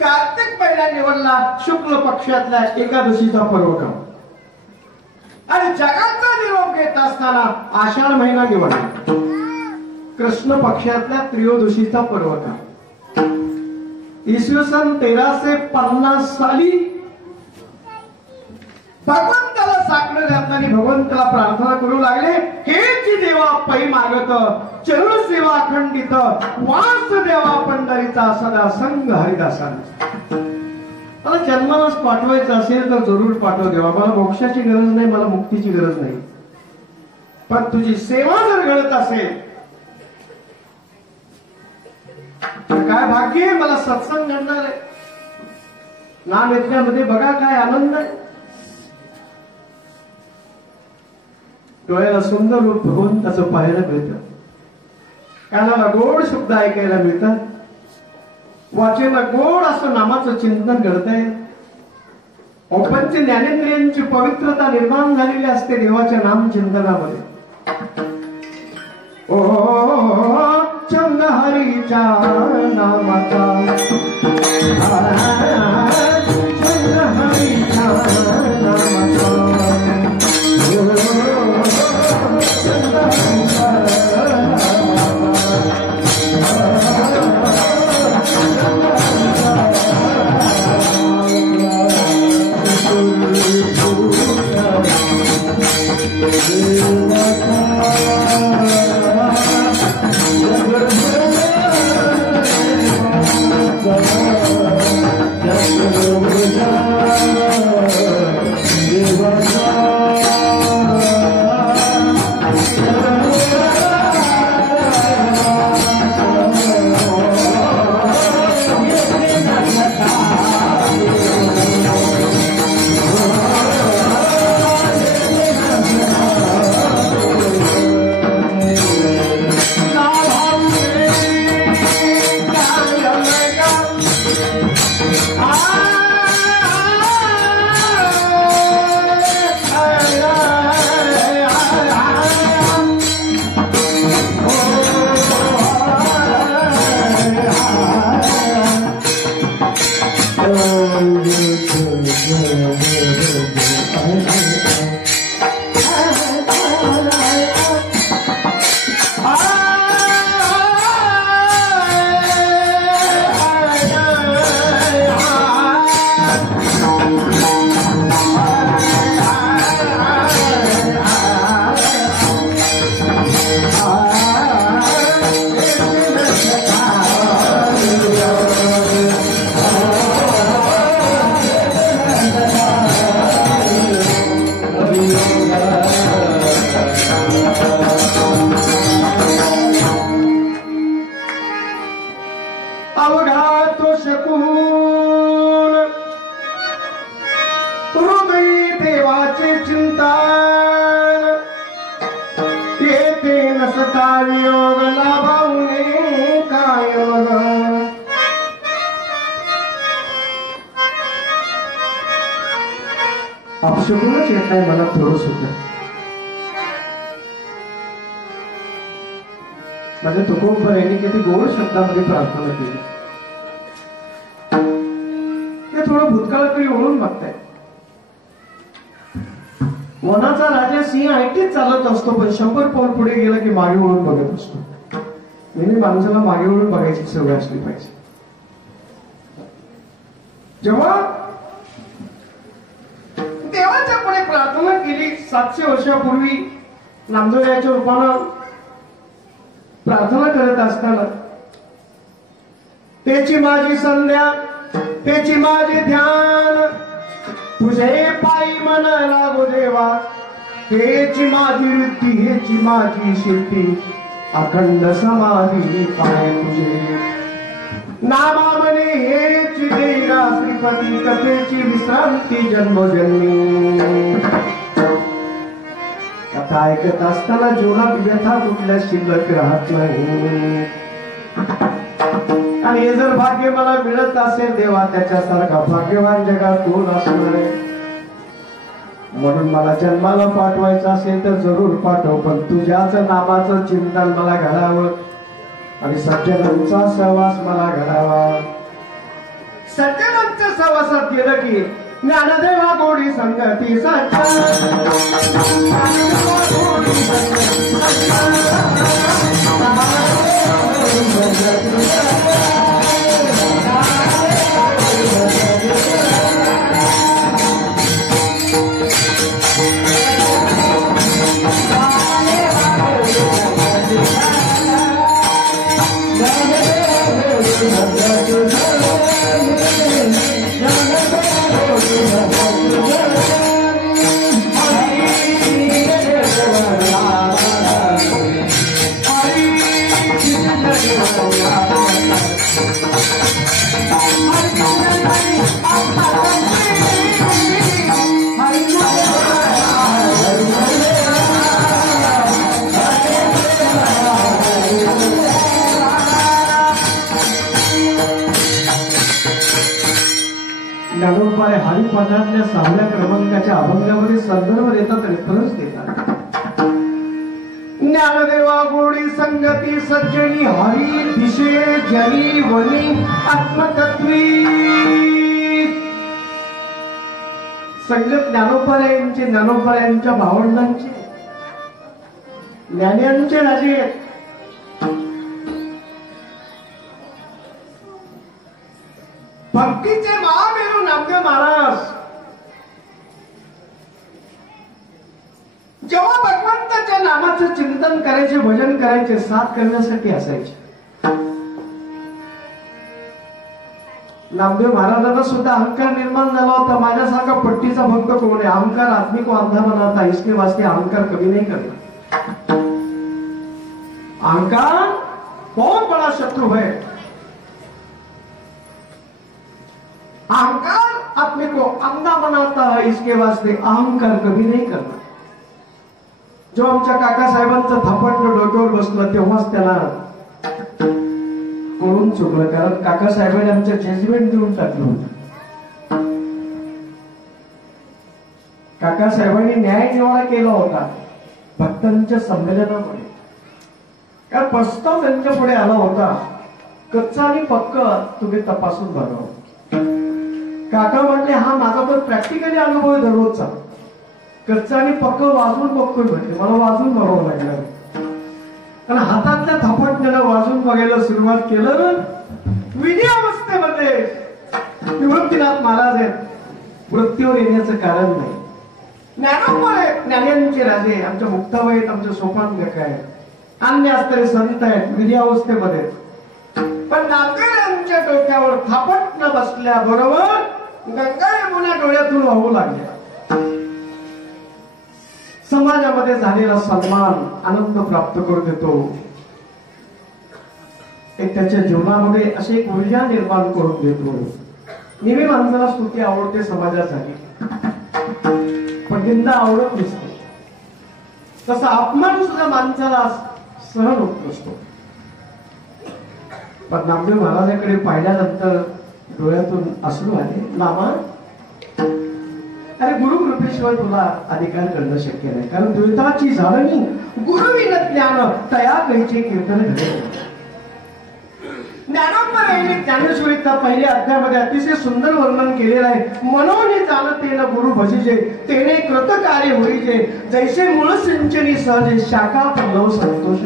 कार्तिक महिना निवडला, शुक्ल पक्षातल्या एकादशीचा पर्व काळ. आणि जगाचा निरोप घेत असताना आषाढ महिना निवडला, कृष्ण पक्षातल्या त्रयोदशीचा पर्व काळ. इसवी सन 1350 साली भगवंताला साकडं घातल्याने भगवंताला प्रार्थना करू लागले, हे जी देवा पै मागत चरण सेवा अखंडित, वास देवा पंढरीचा सदा संग हरिदासांचा. मला जन्मालाच पाठवायचं असेल तर जरूर पाठव देवा. मला मोक्षाची गरज नाही, मला मुक्तीची गरज नाही, पण तुझी सेवा जर घडत असेल तर काय भाग्य आहे, मला सत्संग घडणार आहे. नाम ऐकण्यामध्ये बघा काय आनंद आहे. डोळ्याला सुंदर रूप भगवंताचं पाहायला मिळतं, कानाला गोड शब्द ऐकायला मिळतात, वाचेला गोड असं नामाचं चिंतन करताय. पंच ज्ञानेंद्रियांची पवित्रता निर्माण झालेली असते देवाच्या नाम चिंतनामध्ये. ओ चंद हरीच्या नामाचा, चंद हरीच्या नामाचा, असता वियोग लाभावणे काय अपशकूनच येत नाही मला थोडं सुद्धा. माझ्या तुकोबरायांनी किती गोड शब्दामध्ये प्रार्थना केली. ते थोडं भूतकाळाकडे ओळून बघताय. वनाचा राजा सिंह ऐटीत चालत असतो, पण 100 पाऊल पुढे गेला की मागे वळून बघत असतो. नेहमी माणसाला मागे वळून बघायची सवय असली पाहिजे. जेव्हा देवाच्या पुढे प्रार्थना केली 700 वर्षापूर्वी नामदेवाच्या रूपानं प्रार्थना करत असताना, त्याची माझी संध्या, त्याची माझे ध्यान, तुझे पायी मन लागो देवा, हेची माझी वृत्ती, हेची माझी शिल्पी, अखंड समाधी पाय तुझे. नामा म्हणे हेची देगा श्रीपती, कथेची विश्रांती जन्मोजन्मी. कथा ऐकत असताना जीवनात व्यथा कुठल्या शिल्लक राहत नाही. आणि हे जर भाग्य मला मिळत असेल देवा, त्याच्यासारखा भाग्यवान जगात कोण असणार आहे. म्हणून मला जन्माला पाठवायचं असेल तर जरूर पाठव, पण तुझ्याच नामाचं चिंतन मला घडावं आणि सज्जनांचा सहवास मला घडावा. सज्जनांच्या सहवासात गेलं की ज्ञानदेवा गोडी संगती ज्ञानोबाई हरिपाठातल्या 6व्या क्रमांकाच्या अभंगामध्ये संदर्भ देतात, रेफरन्स देतात. ज्ञानदेवा गोडी संगती सज्जनी, हरी दिशे जनी वनी आत्मतत्वी. संगत ज्ञानोबायांचे, ज्ञानोबायांच्या भावंडांचे, ज्ञान्यांचे राजे. भक्तीचे महामेरू नामदेव महाराज जेव्हा भगवंताच्या नामाचं चिंतन करायचे, भजन करायचे, साथ करण्यासाठी असायचे. नामदेव महाराजांना सुद्धा अहंकार निर्माण झाला होता. माझ्यासारखा पट्टीचा भक्त कोण आहे? अहंकार आदमी को अंधा बनाता, इसके वास्ते अहंकार कभी नहीं करना. अहंकार बहुत बड़ा शत्रु है. अहंकार आदमी को अंधा बनाता है, इसके वास्ते अहंकार कभी नहीं करना. जो आमच्या काकासाहेबांचं थपटलं डोक्यावर बसलं तेव्हाच त्याला कळून चुकलं, कारण काकासाहेबांनी आमच्या जजमेंट देऊन टाकलं होतं. काकासाहेबांनी न्याय निवाडा केला होता भक्तांच्या संमेलनामध्ये. कारण प्रस्ताव त्यांच्या पुढे आला होता, कच्चा आणि पक्क तुम्ही तपासून बघावं. काका म्हणले हा माझा पण प्रॅक्टिकली अनुभव आहे दररोजचा. कच्चा आणि पक्क वाजून बघतोय म्हणजे मला वाजून बघावं लागणार. कारण हातातल्या थपटण्याला वाजून बघायला सुरुवात केलं. विधी अवस्थेमध्ये निवृत्तीनाथ महाराज आहेत, वृत्तीवर येण्याचं कारण नाही. ज्ञानोबा आहेत, ज्ञान्यांचे राजे, आमच्या मुक्ताबाई आहेत, आमचे सोपानगक आहेत, अन्य असणारे संत आहेत, विधी अवस्थेमध्ये. पण नामदेवांच्या डोक्यावर थापट न बसल्याबरोबर गंगा यमुना डोळ्यातून वाहू लागल्या. समाजामध्ये झालेला सन्मान आनंद प्राप्त करून देतो. एक त्याच्या जीवनामध्ये अशी एक ऊर्जा निर्माण करून देतो. नेहमी माणसाला स्तुती आवडते समाजासाठी, पण निंदा आवडत नसते. तसा अपमान सुद्धा माणसाला सहन होत नसतो. पण नामदेव महाराजांकडे पाहिल्यानंतर डोळ्यातून अश्रू आले. नामा, अरे गुरु कृपेशिवाय तुला अधिकार करणं शक्य नाही, कारण द्वैताची जाणणी गुरुविन ज्ञान तया कैचे कीर्तन घडले. ज्ञानोपर यांनी ज्ञानेश्वरीचा पहिल्या अध्यायामध्ये अतिशय सुंदर वर्णन केलेलं आहे. मनोनी चालतेन गुरु भजिजे तेने कृतकार्य होईजे, जैसे मूळ सिंचनी सहजे शाखा पल्लव संतोष.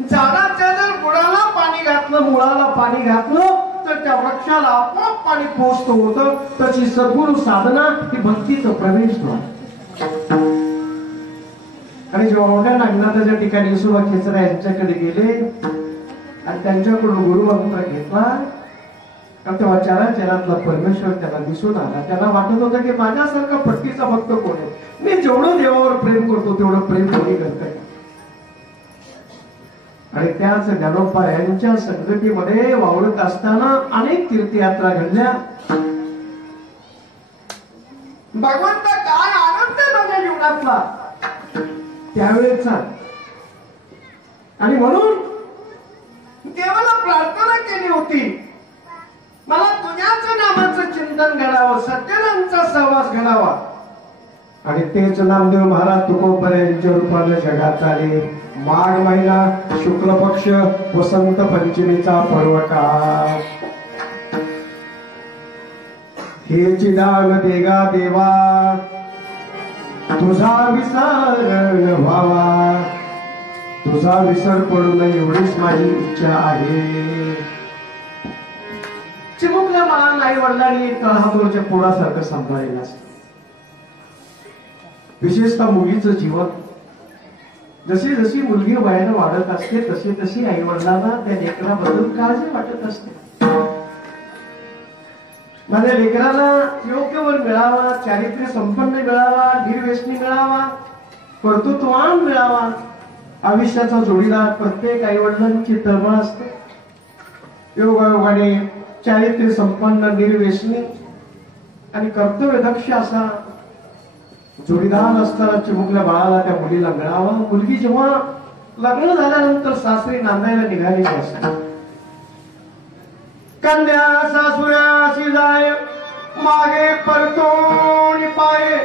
झाडाच्या जर बुडाला पाणी घातलं, मुळाला पाणी घातलं तर त्या वृक्षाला आपोआप पाणी पोचत होतं. तशी सद्गुरु साधना ही भक्तीचं प्रवेशद्वार. आणि जेव्हा मोठ्या नागनाथाच्या ठिकाणी यशोबा खेचरा यांच्याकडे गेले आणि त्यांच्याकडून गुरुमंत्र घेतला, तर तेव्हा चराचरातला परमेश्वर त्याला दिसून आला. त्यांना वाटत होतं की माझ्यासारखा भक्तीचा भक्त कोण आहे, मी जेवढं देवावर प्रेम करतो तेवढं प्रेम कोणी करत. आणि त्याच ज्ञानोबा यांच्या संगतीमध्ये वावरत असताना अनेक तीर्थयात्रा घडल्या. भगवंत काय आनंद माझ्या जीवनातला त्यावेळेचा. आणि म्हणून देवाला प्रार्थना केली होती, मला तुझ्याच नामाचं चिंतन घडावं, सज्जनांचा सहवास घडावा. आणि तेच नामदेव महाराज तुकोबऱ्यांच्या रूपाने जगात आले. माघ महिना, शुक्ल पक्ष, वसंत पंचमीचा पर्व काळ. हे चिदान देगा देवा, तुझा विसर न व्हावा, तुझा विसर पडू नये एवढीच माझी इच्छा आहे. चिमुकल्या लहान आई वडिलांनी तळहातूरच्या पोळासारखं सांभाळलेलं असतं. विशेषतः मुलीचं जीवन, जशी जशी मुलगी वयानं वाढत असते तशी तशी आई वडिलांना त्या लेकराबद्दल काळजी वाटत असते. माझ्या लेकराला योग्य वर मिळावा, चारित्र्य संपन्न मिळावा, निर्व्यसनी मिळावा, कर्तृत्ववान मिळावा, आयुष्याचा जोडीदार प्रत्येक आई वडिलांची तळमळ असते. योगायोगाने चारित्र्य संपन्न, निर्व्यसनी आणि कर्तव्यदक्ष असा जोडीदार असताना चिमुकल्या बाळाला त्या मुलीला मिळावा. मुलगी जेव्हा लग्न झाल्यानंतर सासरी नांदायला निघालेली असते. कन्या सासुराशी जाय, मागे परतोनी पाये,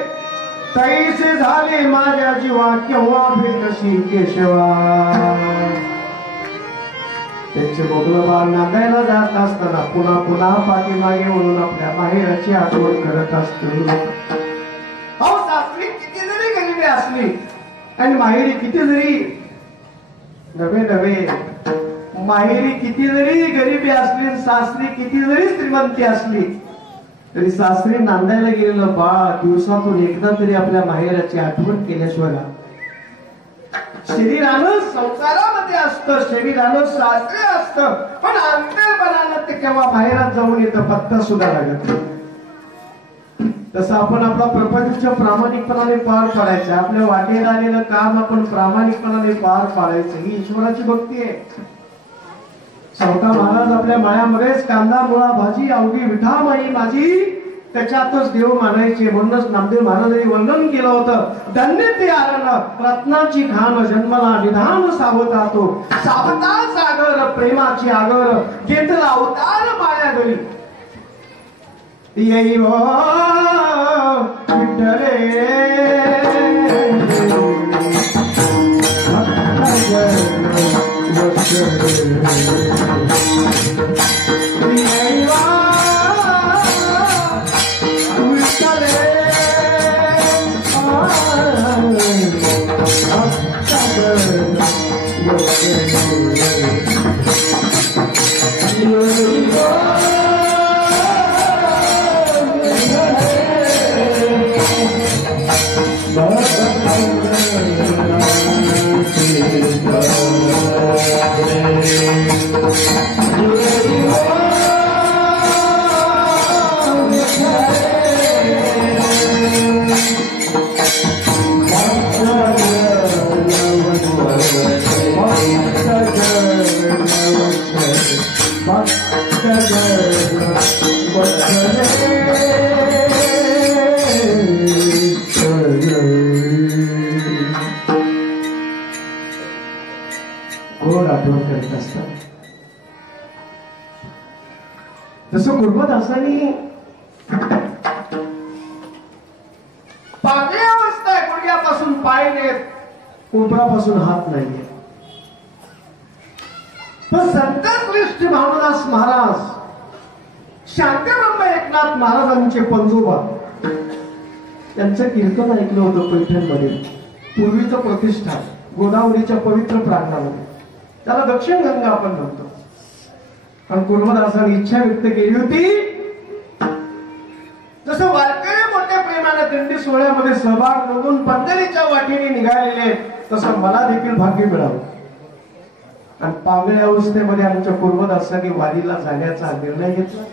तैसे झाले माझ्या जीवा केव्हा भेटशी केशवा. त्यांचे मोगलं बाळ नांदायला जात असताना पुन्हा पुन्हा पाठीमागे म्हणून आपल्या माहेराची आठवण करत असतो. अहो, सासरी किती जरी गरिबी असली आणि माहेरी किती जरी नवे माहेरी किती जरी गरिबी असली, सासरी किती जरी श्रीमंती असली, तरी सासरी नांदायला गेलेलं बाळ दिवसातून एकदा तरी आपल्या माहेराची आठवण केल्याशिवाय शरीरानं संसारामध्ये असतं, शरीरानं सासरे असतं, पण अंतर्मनानं ते केव्हा बाहेरात जाऊन येतं पत्ता सुद्धा लागत. तसं आपण आपला प्रपंच प्रामाणिकपणाने पार पाडायचा. आपल्या वाटेल आलेलं काम आपण प्रामाणिकपणाने पार पाडायचं, ही ईश्वराची भक्ती आहे. सावता महाराज आपल्या माळ्यामध्येच कांदा मुळा भाजी अवघी विठामाई माझी, त्याच्यातच देव मानायचे. म्हणूनच नामदेव महाराजांनी वर्णन केलं होतं, धन्य ते आरण रत्नाची खान जन्मला निधान सावता तो, सावता सागर प्रेमाची आगर घेतला अवतार माया घरी. येई विठ्ठले गोड आठवण करीत असतात. जसं कुर्मदासांनी पातळी अवस्था आहे, गुडघ्यापासून पाय नेत, कोपरापासून हात नाहीये. पण संत श्रेष्ठ भानुदास महाराज, शांतीब्रह्म एकनाथ महाराजांचे पंजोबा, त्यांचं कीर्तन ऐकलं होतं पैठणमध्ये. पूर्वीचं प्रतिष्ठान गोदावरीच्या पवित्र प्रांगणामध्ये, त्याला दक्षिण गंगा आपण म्हणतो. आणि कुर्मदासांनी इच्छा व्यक्त केली होती, जसं वारकरी मोठ्या प्रेमाने दिंडी सोहळ्यामध्ये सहभाग नोंदून पंढरीच्या वाटेने निघालेले, तसं मला देखील भाग्य मिळावं. आणि पांगळ्या अवस्थेमध्ये आमच्या कुर्मदासांनी वारीला जाण्याचा निर्णय घेतला.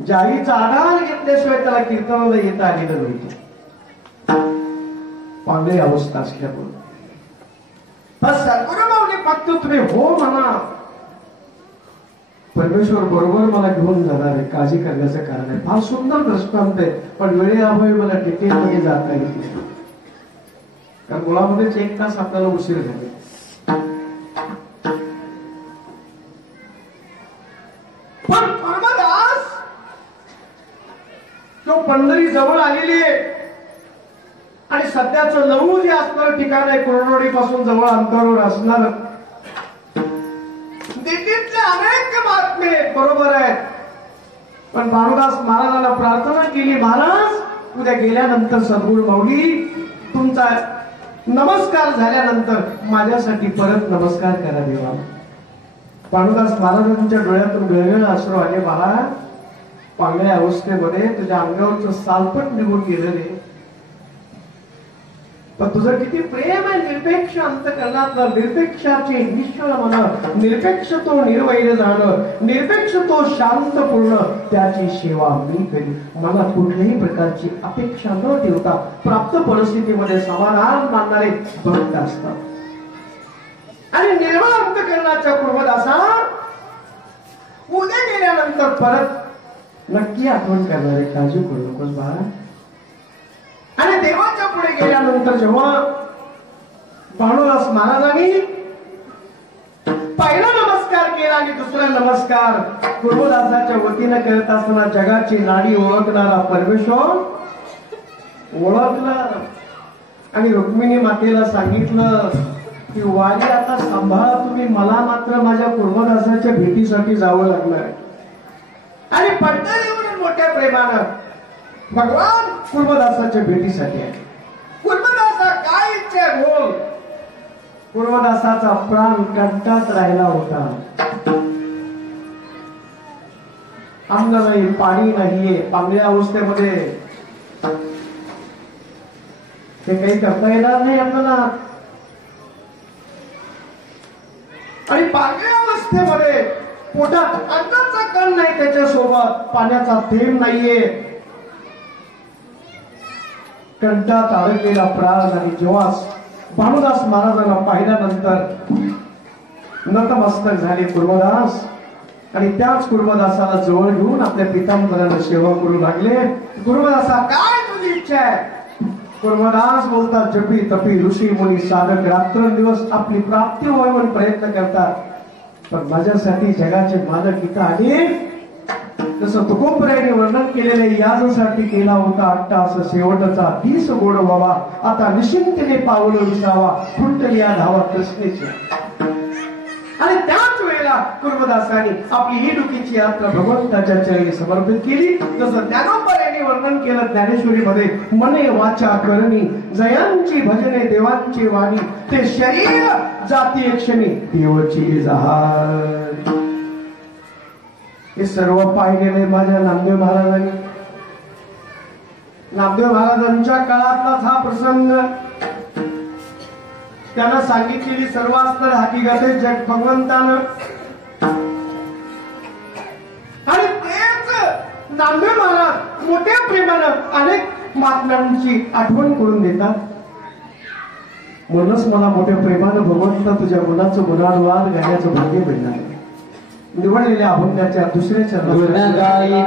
जाईचा आधार घेतल्याशिवाय त्याला कीर्तनाला येता आलेलं नव्हतं, पांगळी अवस्था असल्यामुळे. सद्गुरुभाऊने फक्त तुम्ही हो म्हणा, परमेश्वर बरोबर मला घेऊन जाणार आहे, काळजी करण्याचं कारण आहे. फार सुंदर दृष्टांत आहे, पण वेळेअभावी मला डिटेलमध्ये जाता येत नाही, कारण मुलामध्येच 1 तास आपल्याला उशीर झाले. पण कुर्मदास तो पंढरी जवळ आलेली आहे, आणि सध्याचं लहू जे असणारं ठिकाण आहे, कुरडोडी पासून जवळ अंतरावर असणार. दिल्लीतले अनेक महात्मे बरोबर आहेत, पण भानुदास महाराजांना प्रार्थना केली, महाराज उद्या गेल्यानंतर सद्गुरू माऊली तुमचा नमस्कार झाल्यानंतर माझ्यासाठी परत नमस्कार करा देवा. भानुदास महाराजांच्या डोळ्यातून गळगळ अश्रू आले. महाराज, पांगळ्या अवस्थेमध्ये तुझ्या अंगावरचं सालपट निघून गेलं रे, पण तुझं किती प्रेम आहे निरपेक्ष अंतकरणातलं. निरपेक्षाचे ईश्वर मन, निरपेक्ष तो निर्वैर जाणं, निरपेक्ष तो शांतपूर्ण, त्याची सेवा मी करी. मला कुठल्याही प्रकारची अपेक्षा न ठेवता प्राप्त परिस्थितीमध्ये समाधान मानणारे भक्त असतात. आणि निर्मळ अंतकरणाच्या कुर्मदासा उद्या गेल्यानंतर परत नक्की आठवण करणारे, काळजी करू नकोस बाळा. आणि देवाच्या पुढे गेल्यानंतर जेव्हा भानुदास महाराजांनी पहिला नमस्कार केला आणि दुसरा नमस्कार कुर्मदासाच्या वतीनं करत असताना जगाची नाडी ओळखणारा परमेश्वर ओळखला आणि रुक्मिणी मातेला सांगितलं की वारी आता सांभाळा तुम्ही, मला मात्र माझ्या कुर्मदासाच्या भेटीसाठी जावं लागणार. आणि पंढरीवरून मोठ्या प्रेमानं भगवान कुर्मदासाच्या भेटीसाठी आहे. कुर्मदासा काय इच्छा बोल. कुर्मदासाचा प्राण कंटात राहिला होता. अन्न नाही, पाणी नाहीये, पांगळ्या अवस्थेमध्ये ते काही करता येणार नाही आपल्याला. आणि पांगळ्या अवस्थेमध्ये पोटात अन्नाचा कण नाही, त्याच्यासोबत पाण्याचा थेंब नाहीये, कंटात अडकलेला प्राण. आणि जेव्हा भानुदास महाराजांना पाहिल्यानंतर नतमस्तक झाले कुर्मदास, आणि त्याच कुर्मदासाला जवळ घेऊन आपल्या पितांबराला सेवा करू लागले. कुर्मदासा काय तुझी इच्छा आहे. कुर्मदास बोलतात, जपी तपी ऋषी मुनी साधक रात्रंदिवस आपली प्राप्ती व्हावी प्रयत्न करतात, पण माझ्यासाठी जगाचे मालक इथं आले. जसं तुकोबरायाने वर्णन केलेले याजसाठी केला होता अट्टास शेवटचा दिस गोड व्हावा, आता निश्चिंतेने पावलं विसावा, खुंटलिया धावा कृष्णेची. आणि त्याच वेळेला कुर्मदासांनी आपली ही डुकीची यात्रा भगवंताच्या चरणी समर्पित केली. जसं ज्ञानोबरायाने वर्णन केलं ज्ञानेश्वरीमध्ये, मने वाचा करणी जयांची भजने देवांची वाणी, ते शरीर जाती क्षणी देवची जहार. हे सर्व पाहिलेले माझ्या नामदेव महाराजांनी. नामदेव महाराजांच्या काळातलाच हा प्रसंग. त्यांना सांगितलेली सर्व असणार हकीकत जग भगवंतानं. आणि तेच नामदेव महाराज मोठ्या प्रेमानं अनेक महात्म्यांची आठवण करून देतात. म्हणूनच मला मोठ्या प्रेमानं भगवंता तुझ्या मुलाचं गुणानुवाद गाण्याचं भाग्य मिळणार. निवडलेल्या अभंगाच्या दुसऱ्या चरणात गुणगायन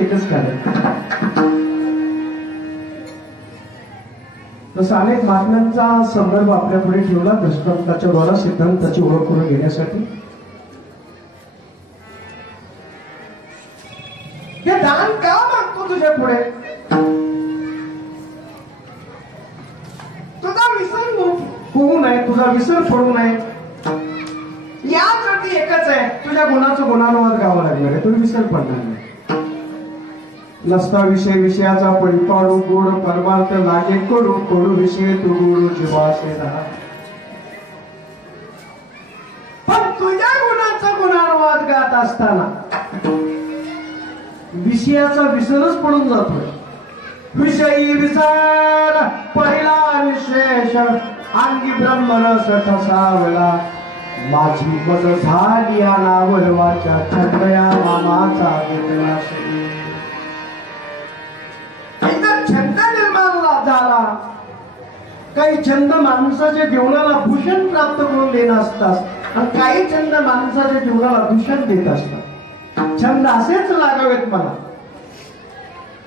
एकच कारण जसं अनेक महात्म्यांचा संदर्भ आपल्या पुढे ठेवला दृष्टांताच्या द्वारा सिद्धांताची ओळख करून घेण्यासाठी हे दान का मागतो तुझ्या पुढे तुझा विसर होऊ नये तुझा विसर पडू नये यासाठी एकच आहे तुझ्या गुणाचं गुणानुवाद गावं लागणार आहे तुला विसर पडणार नाही नसता विषय विषयाचा परिपाडू गोड परमार्थ लागे कडू कडू विषय तू गोडू जीवाशे राहा पण तुझ्या गुणाचा गुणानुवाद गात असताना विषयाचा विसरच पडून जातोय विषयी विसर पहिला विशेष अंगी ब्रह्मरस ठसावला माझी मज झाली अनावरवाच्या छंदया मामाचा घेतला छंद निर्माण झाला काही छंद माणसाच्या जीवनाला भूषण प्राप्त करून देणं असतात आणि काही छंद माणसाच्या जीवनाला दूषण देत असतात छंद असेच लागावेत मला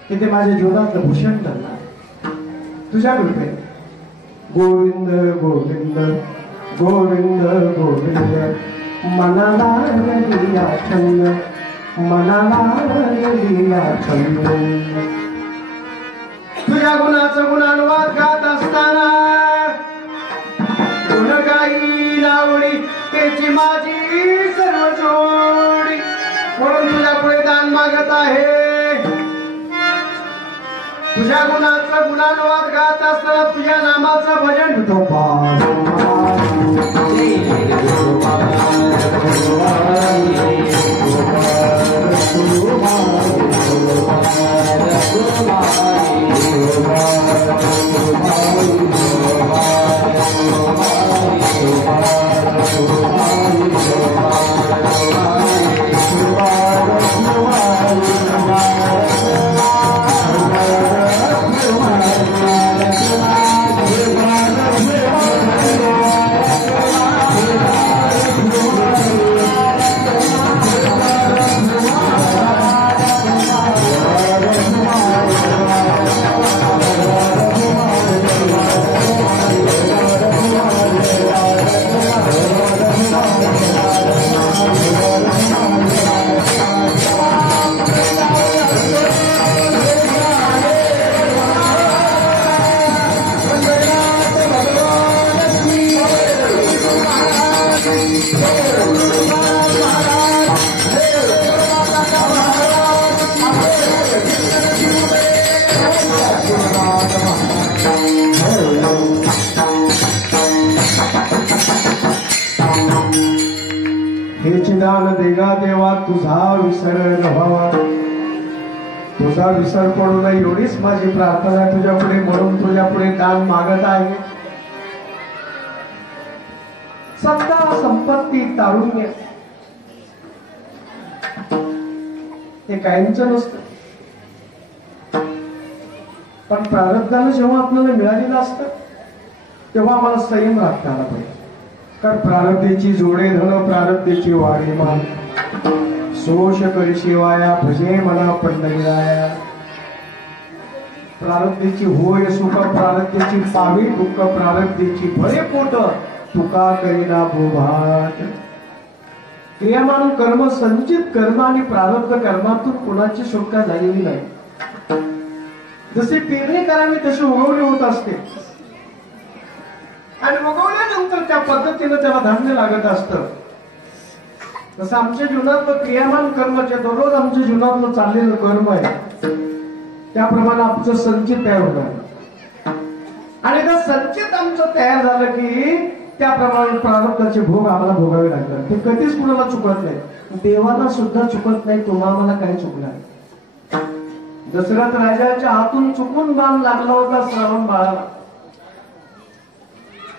की ते माझ्या जीवनातलं भूषण ठरणार तुझ्या कृपे गोविंद गोविंद गोविंद गोविंद मनाला लिया छंद मनाला लिया छंद तुझ्या गुणाचं गुणानुवाद गात असताना गुण गाई नावडी त्याची माझी सर्व जोडी म्हणून तुझ्या पुढे दान मागत आहे तुझ्या गुणाचं गुणानुवाद गात असताना तुझ्या नामाचं भजन होईना देवा तुझा विसर न व्हावा, तुझा विसर पडू नये एवढीच माझी प्रार्थना आहे तुझ्या पुढे. म्हणून तुझ्या पुढे दान मागत आहे. सत्ता संपत्ती तारुण्य हे कायमचं नसतं, पण प्रारब्धानं जेव्हा आपल्याला मिळालेलं असतं तेव्हा आम्हाला संयम राखता आला पाहिजे. कारण प्रारब्धेची जोडे धन प्रारब्धेची वाढे मान, सोष करी शिवाया भजे मला पंढरीराया. प्रारब्धेची होय सुख प्रारब्धेची पावी दुःख प्रारब्धेची भरे पोट तुका करीना भोभाट. क्रियामान कर्म संचित कर्म आणि प्रारब्ध कर्मातून कुणाची सुटका झालेली नाही. जसे पेरणी करावी तशी उगवणी होत असते आणि उगवल्यानंतर त्या पद्धतीने त्याला धान्य लागत असतं. तसं आमच्या जीवनातलं क्रियामान कर्म जे दररोज आमच्या जीवनातलं चाललेलं कर्म आहे त्याप्रमाणे आमचं संचित तयार होणार आणि जर संचित आमचं तयार झालं की त्याप्रमाणे प्रारब्धाचे भोग आम्हाला भोगावे लागतात. ते कधीच कुणाला चुकत नाही, देवाला सुद्धा चुकत नाही. तुम्हाला मला काय चुकणार? दशरथ राजाच्या हातून चुकून बाण लागला होता श्रावण बाळाला,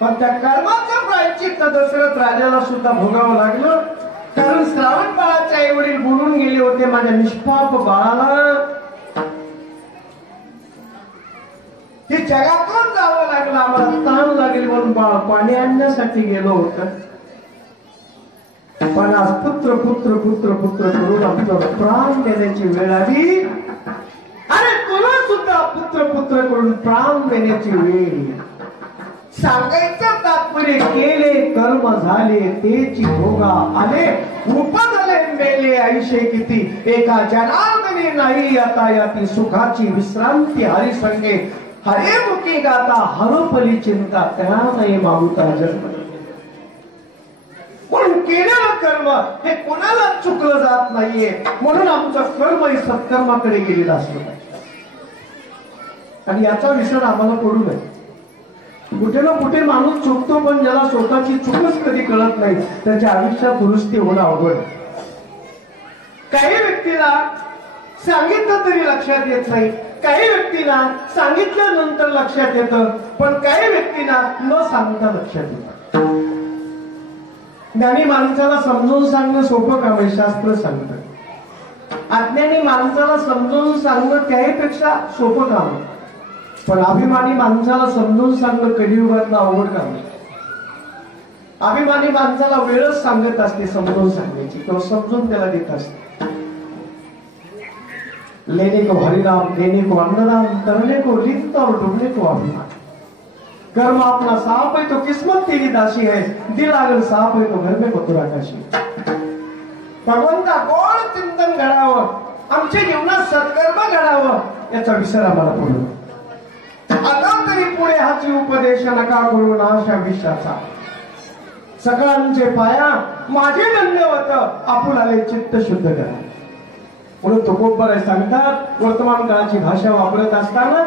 पण त्या कर्माचं प्रायश्चित्त दशरथ राजाला सुद्धा भोगावं लागलं. कारण श्रावण बाळाच्या आई वडील बोलून गेले होते माझ्या निष्पाप बाळाला हे जगातून जावं लागलं, आम्हाला ताण लागेल म्हणून बाळ पाणी आणण्यासाठी गेलो होतं. पण आज पुत्र पुत्र पुत्र पुत्र करून आमचं प्राण देण्याची वेळ आली. अरे तुला सुद्धा पुत्र पुत्र करून प्राण देण्याची वेळ. सांगायचं तात्पर्य केले कर्म झाले तेची भोगा आले, उपजले मेले ऐशे किती, एका जनार्दनी नाही आता याती सुखाची विश्रांती हरिसंगे, हरे मुखी गाता हरपली चिंता त्या नाही मागुता जन्म. म्हणून केलेलं कर्म हे कोणाला चुकलं जात नाहीये. म्हणून आमचं कर्म हे सत्कर्माकडे गेलेलं असलं आणि याचा विसर आम्हाला पडू नये. कुठे ना कुठे माणूस चुकतो, पण ज्याला स्वतःची चुकच कधी कळत नाही त्याच्या आयुष्यात दुरुस्ती होणं अवघड. काही व्यक्तीला सांगितलं तरी लक्षात येत नाही, काही व्यक्तीला सांगितल्यानंतर लक्षात येतं, पण काही व्यक्तीला न सांगता लक्षात येतं. ज्ञानी माणसाला समजून सांगणं सोपं काम आहे, शास्त्र सांगतं. अज्ञानी माणसाला समजून सांगणं त्याहीपेक्षा सोपं काम आहे, पण अभिमानी माणसाला समजून सांगणं कलियुगातलं अवघड काम आहे. अभिमानी माणसाला वेळच सांगत असते समजून सांगण्याची, किंवा समजून त्याला देत असते. लेने को हरिनाम, देने को अन्नदान, करने को रिक्त और डूबने को अभिमान. कर्म अपना सांप है तो किस्मत तेरी दासी है, दिल अगर सांप है तो घर में मथुरा काशी. भगवंता गोड चिंतन घडावं, आमच्या जीवनात सत्कर्म घडावं, याचा विसर आम्हाला पडू. आता तरी पुढे हाची उपदेश नका करू नाशा विषाचा. सगळ्यांचे पाया माझे दंडवत, आपुलाले चित्त शुद्ध करा. म्हणून तुकोबराय सांगतात वर्तमान काळाची भाषा वापरत असताना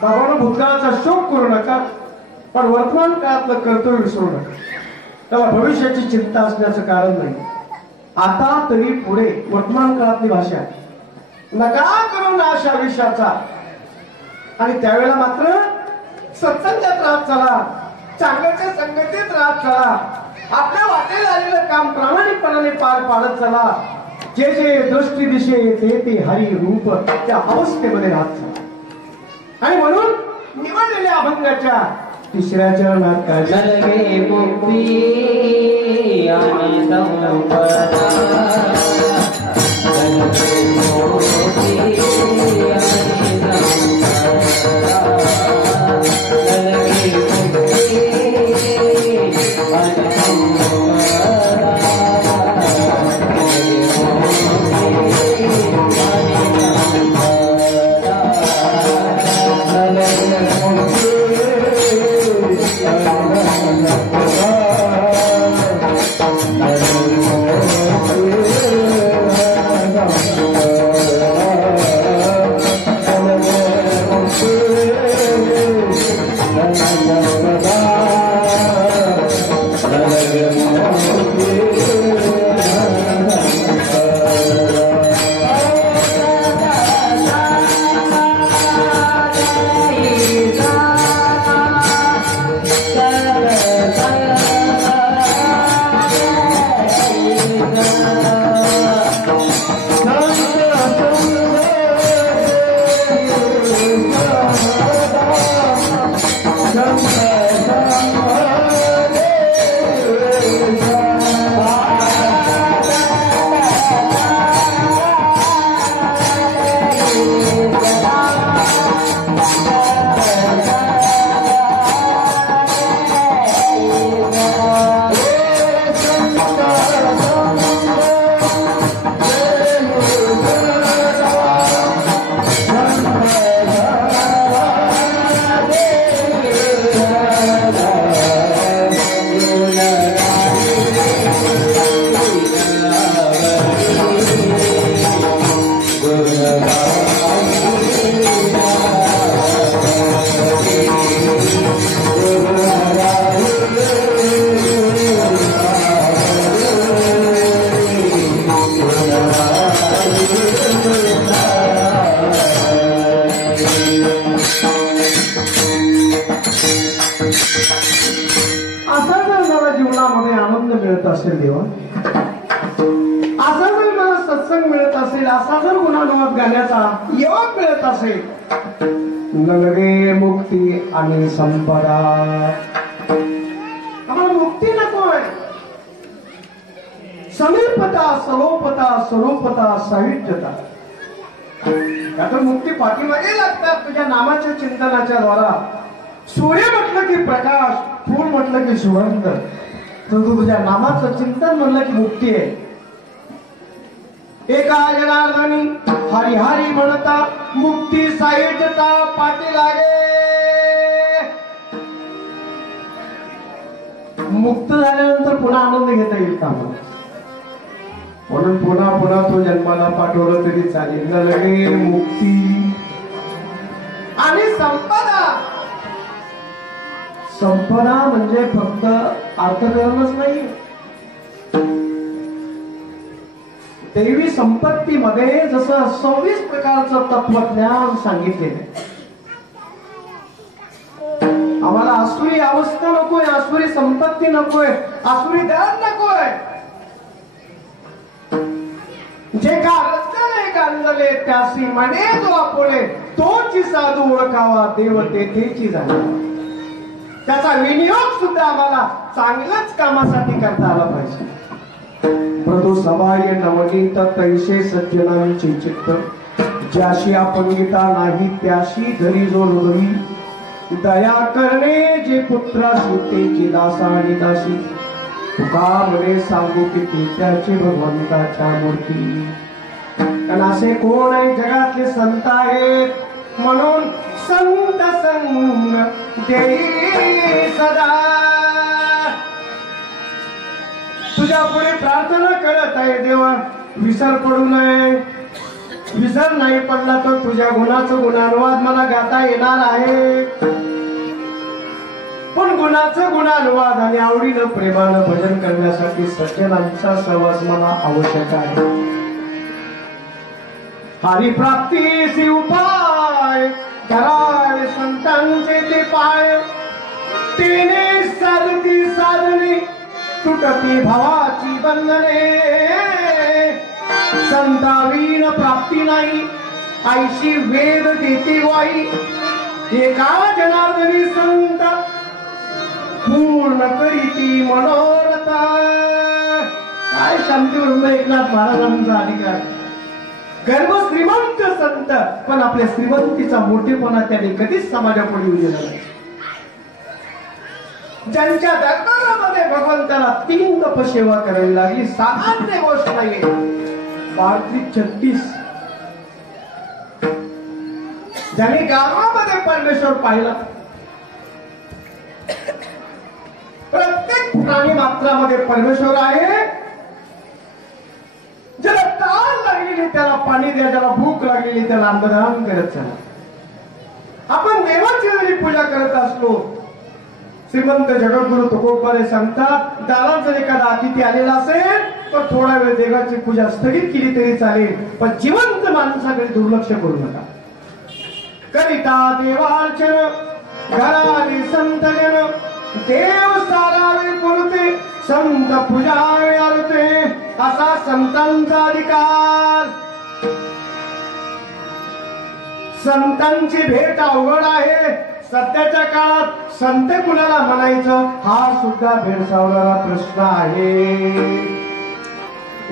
बाबांनो भूतकाळाचा शोक करू नका, पण वर्तमान काळातलं कर्तव्य विसरू नका. त्याला भविष्याची चिंता असण्याचं कारण नाही. आता तरी पुढे वर्तमान काळातली भाषा नका करू नाशा विषाचा. आणि त्यावेळेला मात्र सत्संगात राहत चला, चांगल्याच्या संगतीत राहत चला, आपल्या वाटेला आलेलं काम प्रामाणिकपणाने पार पाडत चला. जे जे दृष्टी दिशे येते ते हरी रूप त्या अवस्थेमध्ये राहत चला. आणि म्हणून निवडलेल्या अभंगाच्या तिसऱ्या चरणात काय लगे मुक्ती आणि असतील, असा जर गुणानुवाद गाण्याचा योग मिळत असेल, नलगे मुक्ती आणि संपदा. आम्हाला मुक्ती नकोय, समीपता, सलोपता, स्वरूपता, साहित्यता. आता मुक्ती पाठीमागे लागतात तुझ्या नामाच्या चिंतनाच्या द्वारा. सूर्य म्हटलं की प्रकाश, फूल म्हटलं की सुगंध, तू तुझ्या नामाचं चिंतन म्हणलं की मुक्ती आहे. एका जनार्दनी हरी हरी म्हणता मुक्ती साहित्यता पाठी लागे. मुक्त झाल्यानंतर पुन्हा आनंद घेता येईल का? म्हणून पुन्हा पुन्हा तो जन्माला पाठवलं तरी चालेल. न लगे मुक्ती आणि संपदा. संपदा म्हणजे फक्त अर्थकरणच नाही, दैवी संपत्तीमध्ये जसं 26 प्रकारचं तत्वज्ञान सांगितलेलं. आम्हाला आसुरी अवस्था नकोय, आसुरी संपत्ती नकोय, आसुरी ज्ञान नकोय. जे का रचले गांजले त्यासी म्हणे जो आपुले, तोची साधू ओळखावा देव तेथेची झाला. त्याचा विनियोग सुद्धा आम्हाला चांगल्याच कामासाठी करता आला पाहिजे. प्रतो सबाय नवनीत तैसे सज्जनांचे चित्त, ज्याशी अपंगिता नाही त्याशी धरी जो हृदयी. दया करणे जे पुत्राशी तेची दासा आणि दासी, तुका म्हणे सांगू की त्याचे भगवंताच्या मूर्ती. कारण असे कोण आहे जगातले संत आहेत, म्हणून संत संग देई सदा. तुझ्या पुढे प्रार्थना करत आहे देवा, विसर पडू नये. विसर नाही पडला तर तुझ्या गुणाचं गुणानुवाद मला गाता येणार आहे. पण गुणाचं गुणानुवाद आणि आवडीनं प्रेमानं भजन करण्यासाठी सज्जनांचा सहवास मला आवश्यक आहे. हरिप्राप्तीचे उपाय करावे संतांचे ते पाय, तेने साधती साधने तुटती भावाची बंधने. संतावीन प्राप्ती नाही आईशी वेद देती वाई, एका जनार्दनी संत पूर्ण करीती मनोरथ. काय शांती वृंद एकनाथ महाराजांचा अधिकार. गर्भ श्रीमंत संत, पण आपल्या श्रीमंतीचा मोठेपणा त्याने कधीच समाजापुढे येऊ दिला नाही. ज्यांच्या दरबारामध्ये भगवंताला 3 तपसेवा करावी लागली, सामान्य गोष्ट नाही. 32-36 ज्यांनी गावामध्ये परमेश्वर पाहिला. प्रत्येक प्राणी मात्रामध्ये परमेश्वर आहे. ज्याला तहान लागलेली त्याला पाणी द्या, ज्याला भूक लागलेली त्याला अन्नदान करत चला. आपण देवाची जरी पूजा करत असलो, श्रीमंत जगद्गुरु तुकोबारे सांगतात, दारात जर एखादा अतिथी आलेला असेल तर थोडा वेळ देवाची पूजा स्थगित केली तरी चालेल, पण जिवंत माणसाकडे दुर्लक्ष करू नका. करिता देवार्चन घराली संत जन, देव सारावे पुरते संत पूजावे आरते, असा संतांचा अधिकार. संतांची भेट अवघड आहे. सध्याच्या काळात संत कुणाला म्हणायचं हा सुद्धा भेडसावणारा प्रश्न आहे.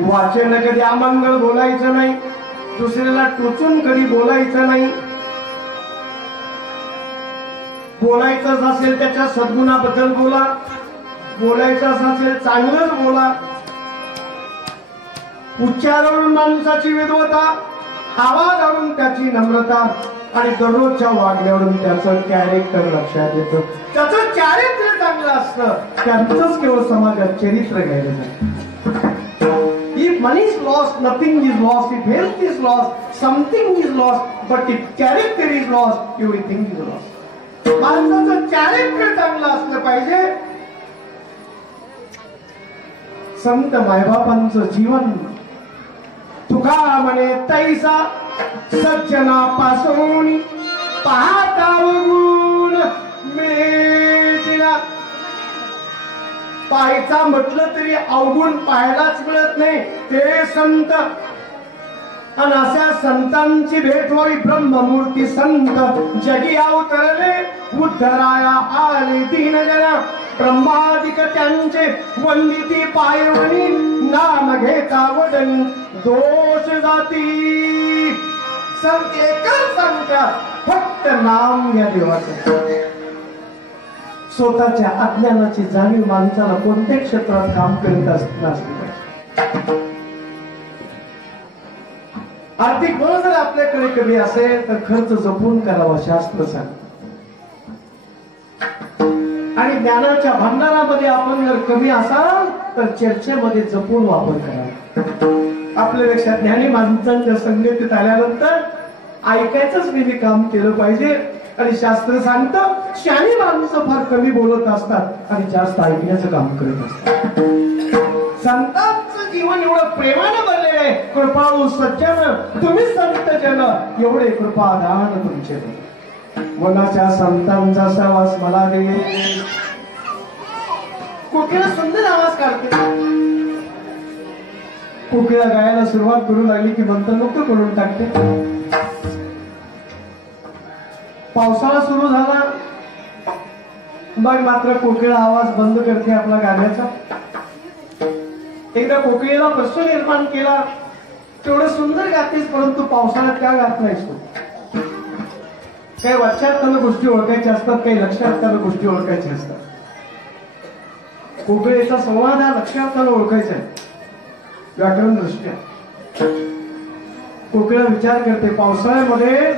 वाचन कधी अमंगळ बोलायचं नाही, दुसऱ्याला टोचून कधी बोलायचं नाही. बोलायचं असेल त्याच्या सद्गुणाबद्दल बोला, बोलायचं असेल चांगलंच बोला. उच्चारावरून माणसाची विद्वता, आवाजावरून त्याची नम्रता आणि दररोजच्या वागण्यावरून त्याचं कॅरेक्टर लक्षात येतं. त्याचं चारित्र्य चांगलं असतं, त्यांचंच केवळ समाजात चरित्र घ्यायला जातं. If money is lost, nothing is lost. If health is lost, something is lost. But if character is lost, everything is lost. माणसाचं चारित्र्य चांगलं असलं पाहिजे. संत मायबापांचं जीवन तुका म्हणे तैसा सज्जनापासून पाहता गुण मिळेना. पाहायचा म्हटलं तरी अवगुण पाहायलाच मिळत नाही. ते संत आणि अशा संतांची भेट होई ब्रह्ममूर्ती संत जगी अवतरले उद्धराया आले दीनजन ब्रह्मादिक त्यांचे वंदिती पायवणी नाम घेता वदन दोष जाती संत एकच सांगतात फक्त नाम या देवाचं स्वतःच्या अज्ञानाची जाणीव माणसाला कोणत्या क्षेत्रात काम करीत असली पाहिजे आर्थिक बळ जर आपल्याकडे कमी असेल तर खर्च जपून करावा शास्त्र सांगतं आणि ज्ञानाच्या भांडारामध्ये आपण जर कमी असाल तर चर्चेमध्ये जपून वापर करावा आपल्यापेक्षा ज्ञानी माणसांच्या संगतीत आल्यानंतर ऐकायचंच नेहमी काम केलं पाहिजे आणि शास्त्र सांगतं शहाणी माणसं फार कमी बोलत असतात आणि जास्त ऐकण्याचं काम करत असतात संतांचं जीवन एवढं प्रेमानं भरलेलं आहे कृपाळू सज्जन तुम्ही संत जन एवढे कृपादान तुमचे मनाच्या संतांचा सहवास मला दे कोकिळा सुंदर आवाज काढते कोकिळा गायला सुरुवात करू लागली की मंत्रमुक्त करून टाकते पावसाळा सुरू झाला मग मात्र कोकिळा आवाज बंद करते आपला गाण्याचा एकदा कोकिळेला प्रश्न निर्माण केला तेवढं सुंदर गातेस परंतु पावसाळ्यात का गात नाहीस तू काही वाच्यार्थानं गोष्टी ओळखायच्या असतात काही लक्षार्थानं गोष्टी ओळखायच्या असतात कोकिळेचा संवाद हा लक्षार्थानं ओळखायचा आहे व्याकरण दृष्ट्या कोकिळा विचार करते पावसाळ्यामध्ये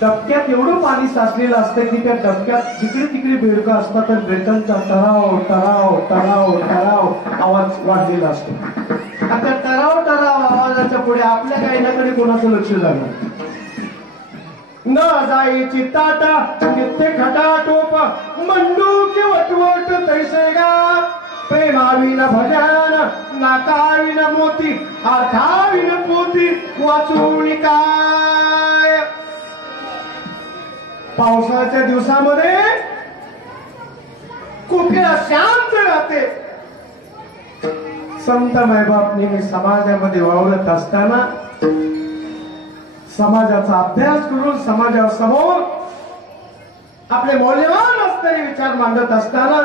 डबक्यात एवढं पाणी साचलेलं असतं की त्या डबक्यात जिकडे तिकडे बेडकं असतात तर बेडकांचा टराव टराव टराव टराव आवाज वाढलेला असतो आता टराव टराव आवाजाच्या पुढे आपल्या गायनाकडे कोणाचं लक्ष जाणार न जायची ताटा नित्य खटाटोप मंडूक वटवट तैसे गा प्रेमाविन भजन नाकाविन मोती अर्थाविन पोती वाचून काय पावसाच्या दिवसामध्ये कोकिळा शांत राहते संत मायबाप नेहमी समाजामध्ये वावरत असताना समाजाचा अभ्यास करून समाजासमोर आपले मौल्यवान असणारे विचार मांडत असताना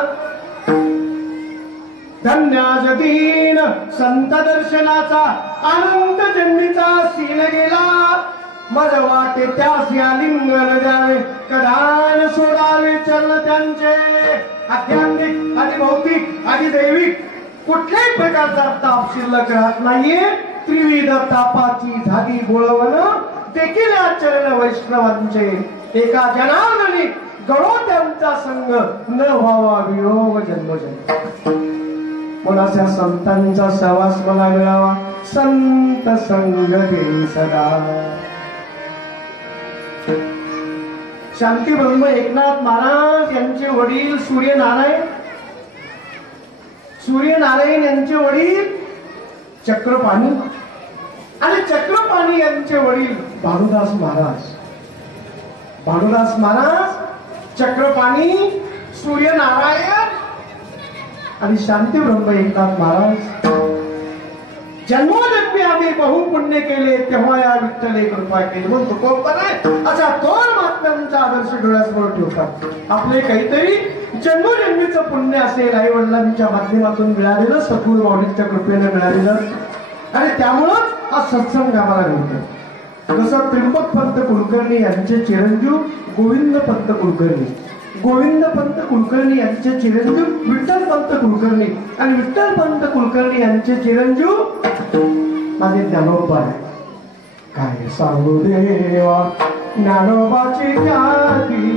धन्याजदीन संत दर्शनाचा अनंत जन्मीचा सीन गेला मज वाटे त्यास या लिंगन द्यावे कदान सोडावे चरण त्यांचे आध्यात्मिक आधी भौतिक आधी दैविक कुठल्याही प्रकारचा ताप शिल्लक राहत नाहीये त्रिविध तापाची धागी बोळवण देखील आचरण वैष्णवांचे एका जनार्दनी गळो त्यांचा संग न व्हावा वियोग जन्मजन्म कोणाच्या संतांचा सहवास मला मिळावा संत संग दे सदा शांती ब्रह्म एकनाथ महाराज यांचे वडील सूर्यनारायण यांचे वडील चक्रपाणी आणि चक्रपाणी यांचे वडील भानुदास महाराज चक्रपाणी सूर्यनारायण आणि शांती ब्रह्म एकनाथ महाराज जन्मोजन्मी आम्ही बहुपुण्य केले तेव्हा या विठ्ठले कृपा केली म्हणून तुकोपण असा दोन महात्म्यांचा आदर्श डोळ्यासमोर ठेवतात आपले काहीतरी जन्मोजन्मीचं पुण्य असेल आई वडिलांच्या माध्यमातून मिळालेलं सद्गुरू माऊलींच्या कृपेने मिळालेलं आणि त्यामुळंच हा सत्संग आम्हाला मिळतो जसं त्र्यंबक पंत कुलकर्णी यांचे चिरंजीव गोविंद पंत कुलकर्णी यांचे चिरंजीव विठ्ठल पंत कुलकर्णी आणि विठ्ठल पंत कुलकर्णी यांचे चिरंजीव माझे ज्ञानोबा आहे काय सांगू देवा ज्ञानोबाची ख्याती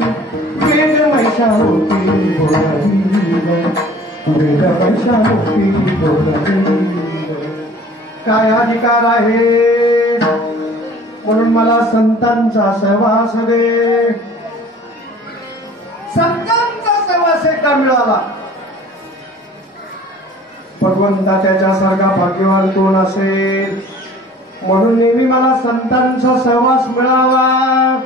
वेद मैशा होती वेद मैशा होती काय अधिकार आहे म्हणून मला संतांचा सहवास दे संतांचा सहवास का मिळाला भगवंता त्याच्यासारखा भाग्यवान कोण असेल म्हणून नेहमी मला संतांचा सहवास मिळावा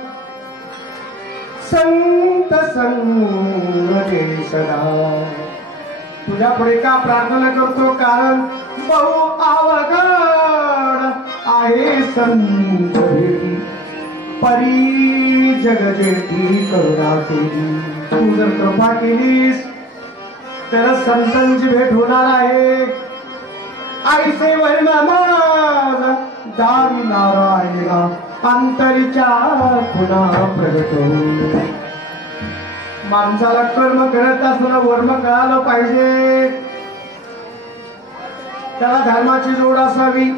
संत संग दे सदा तुझ्या पुढे का प्रार्थना करतो कारण बहु अवघड आहे संत भेटी परी जगजेठी करुणा केली. तू जर कृपा केलीस तर संतांची भेट होणार आहे. आईसे वर्णमान दारी नारायणा अंतरीच्या पुन्हा प्रगट होईल. माणसाला कर्म करत असताना वर्म कळालं पाहिजे. त्याला धर्माची जोड असावी.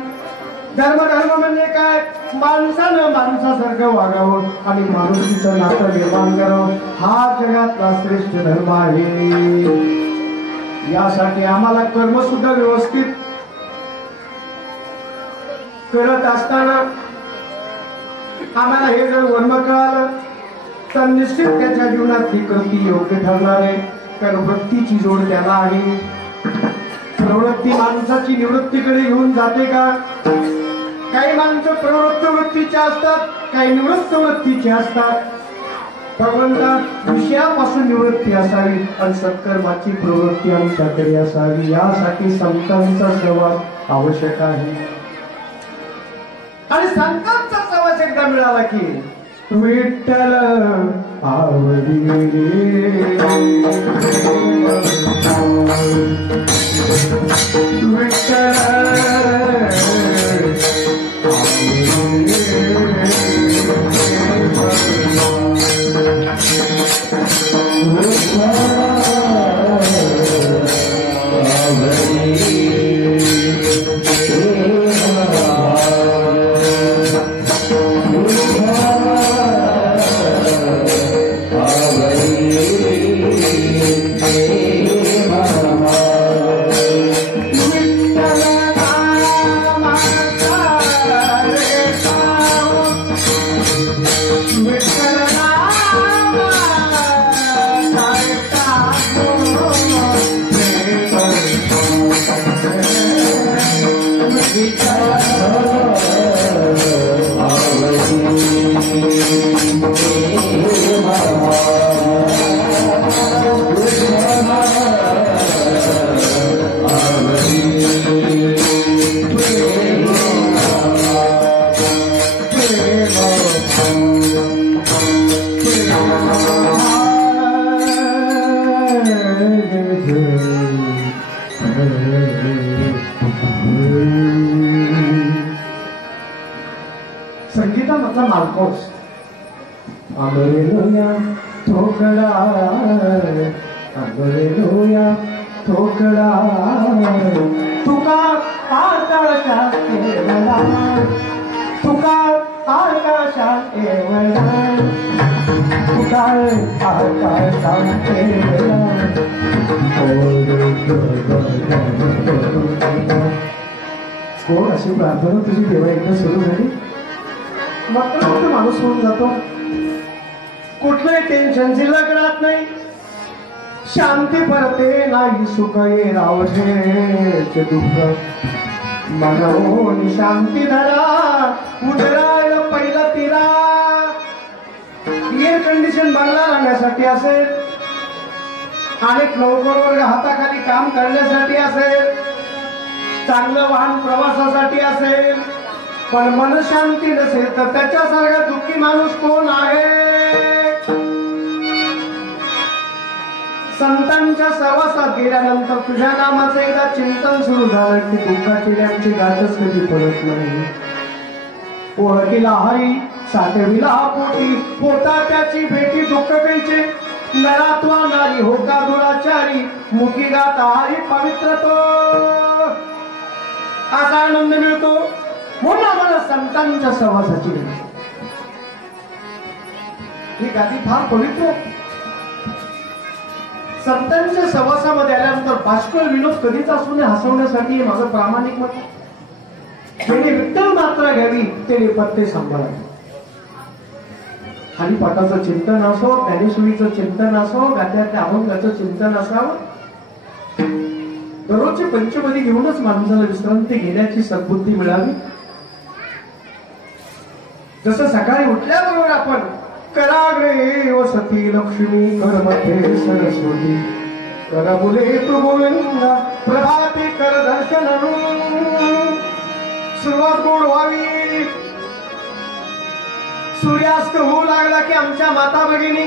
धर्म म्हणजे काय? माणसानं माणसासारखं वागावं आणि माणुसकीचं नातं निर्माण करावं. हा जगातला श्रेष्ठ धर्म आहे. यासाठी आम्हाला कर्म सुद्धा व्यवस्थित करत असताना आम्हाला हे जर वर्म कळालं तर निश्चित त्याच्या जीवनात ही कृती योग्य ठरणार आहे. कारण वृत्तीची जोड त्याला आहे. प्रवृत्ती माणसाची निवृत्तीकडे घेऊन जाते का? काही माणसं प्रवृत्त वृत्तीचे असतात, काही निवृत्त वृत्तीचे असतात. भगवंता विषयापासून निवृत्ती असावी आणि सत्कर्माची प्रवृत्ती आमच्याकडे असावी. यासाठी संतांचा सहवास आवश्यक आहे. आणि संतांचा सहवास एकदा मिळाला की विठ्ठल आवडी संगीतामधला मालकोस अमरेलोया ठोकळा अमरेलोया ठोकळा तुका आकाशात केवळा तुका आकाशात केवळा तुका आकाशात केवळा कोण अशी प्रार्थना तुझी देवा एकदा सुरू झाली मग फक्त माणूस होऊन जातो. कुठलंही टेन्शन शिल्लक राहत नाही. शांती परते नाही सुख ये रावठे दुःख मनोनी शांती धरा उदरायला पहिला तिरा. एअर कंडिशन बंगला राहण्यासाठी असेल, अनेक नोकरवर्ग हाताखाली काम करण्यासाठी असेल, चांगलं वाहन प्रवासासाठी असेल, पण मन शांती नसेल तर त्याच्यासारखा दुःखी माणूस कोण आहे? संतांच्या सहवासात गेल्यानंतर तुझ्या नामाचं एकदा चिंतन सुरू झालं की दुःखाची आमची गाठच कधी पडत नाही. ओळखीला हरी साठविला पोटी होता त्याची भेटी दुःख कैचे नरात्वा नारी होता दुराचारी मुखी गात हरी पवित्र तो असा आनंद मिळतो. म्हणून आम्हाला संतांच्या सहवासाची ही गादी फार पवित्र. संतांच्या सहवासामध्ये आल्यानंतर बाष्कळ विनोद कधीच असू नये हसवण्यासाठी हे माझं प्रामाणिक मत. ज्याने विठ्ठल मात्रा घ्यावी त्याने पत्ते सांभाळावे. हरिपाठाचं चिंतन असो, ज्ञानेश्वरीचं चिंतन असो, गात्यातल्या अभंगाचं चिंतन असावं. दररोजची पंचपदी घेऊनच माणसाला विश्रांती घेण्याची सद्बुद्धी मिळावी. जसं सकाळी उठल्याबरोबर आपण कराग्रे वसती लक्ष्मी करमध्ये सरस्वती कर बोले तू गोविंदा प्रभाती कर दर्शन सुरुवात गोड व्हावी. सूर्यास्त होऊ लागला की आमच्या माता भगिनी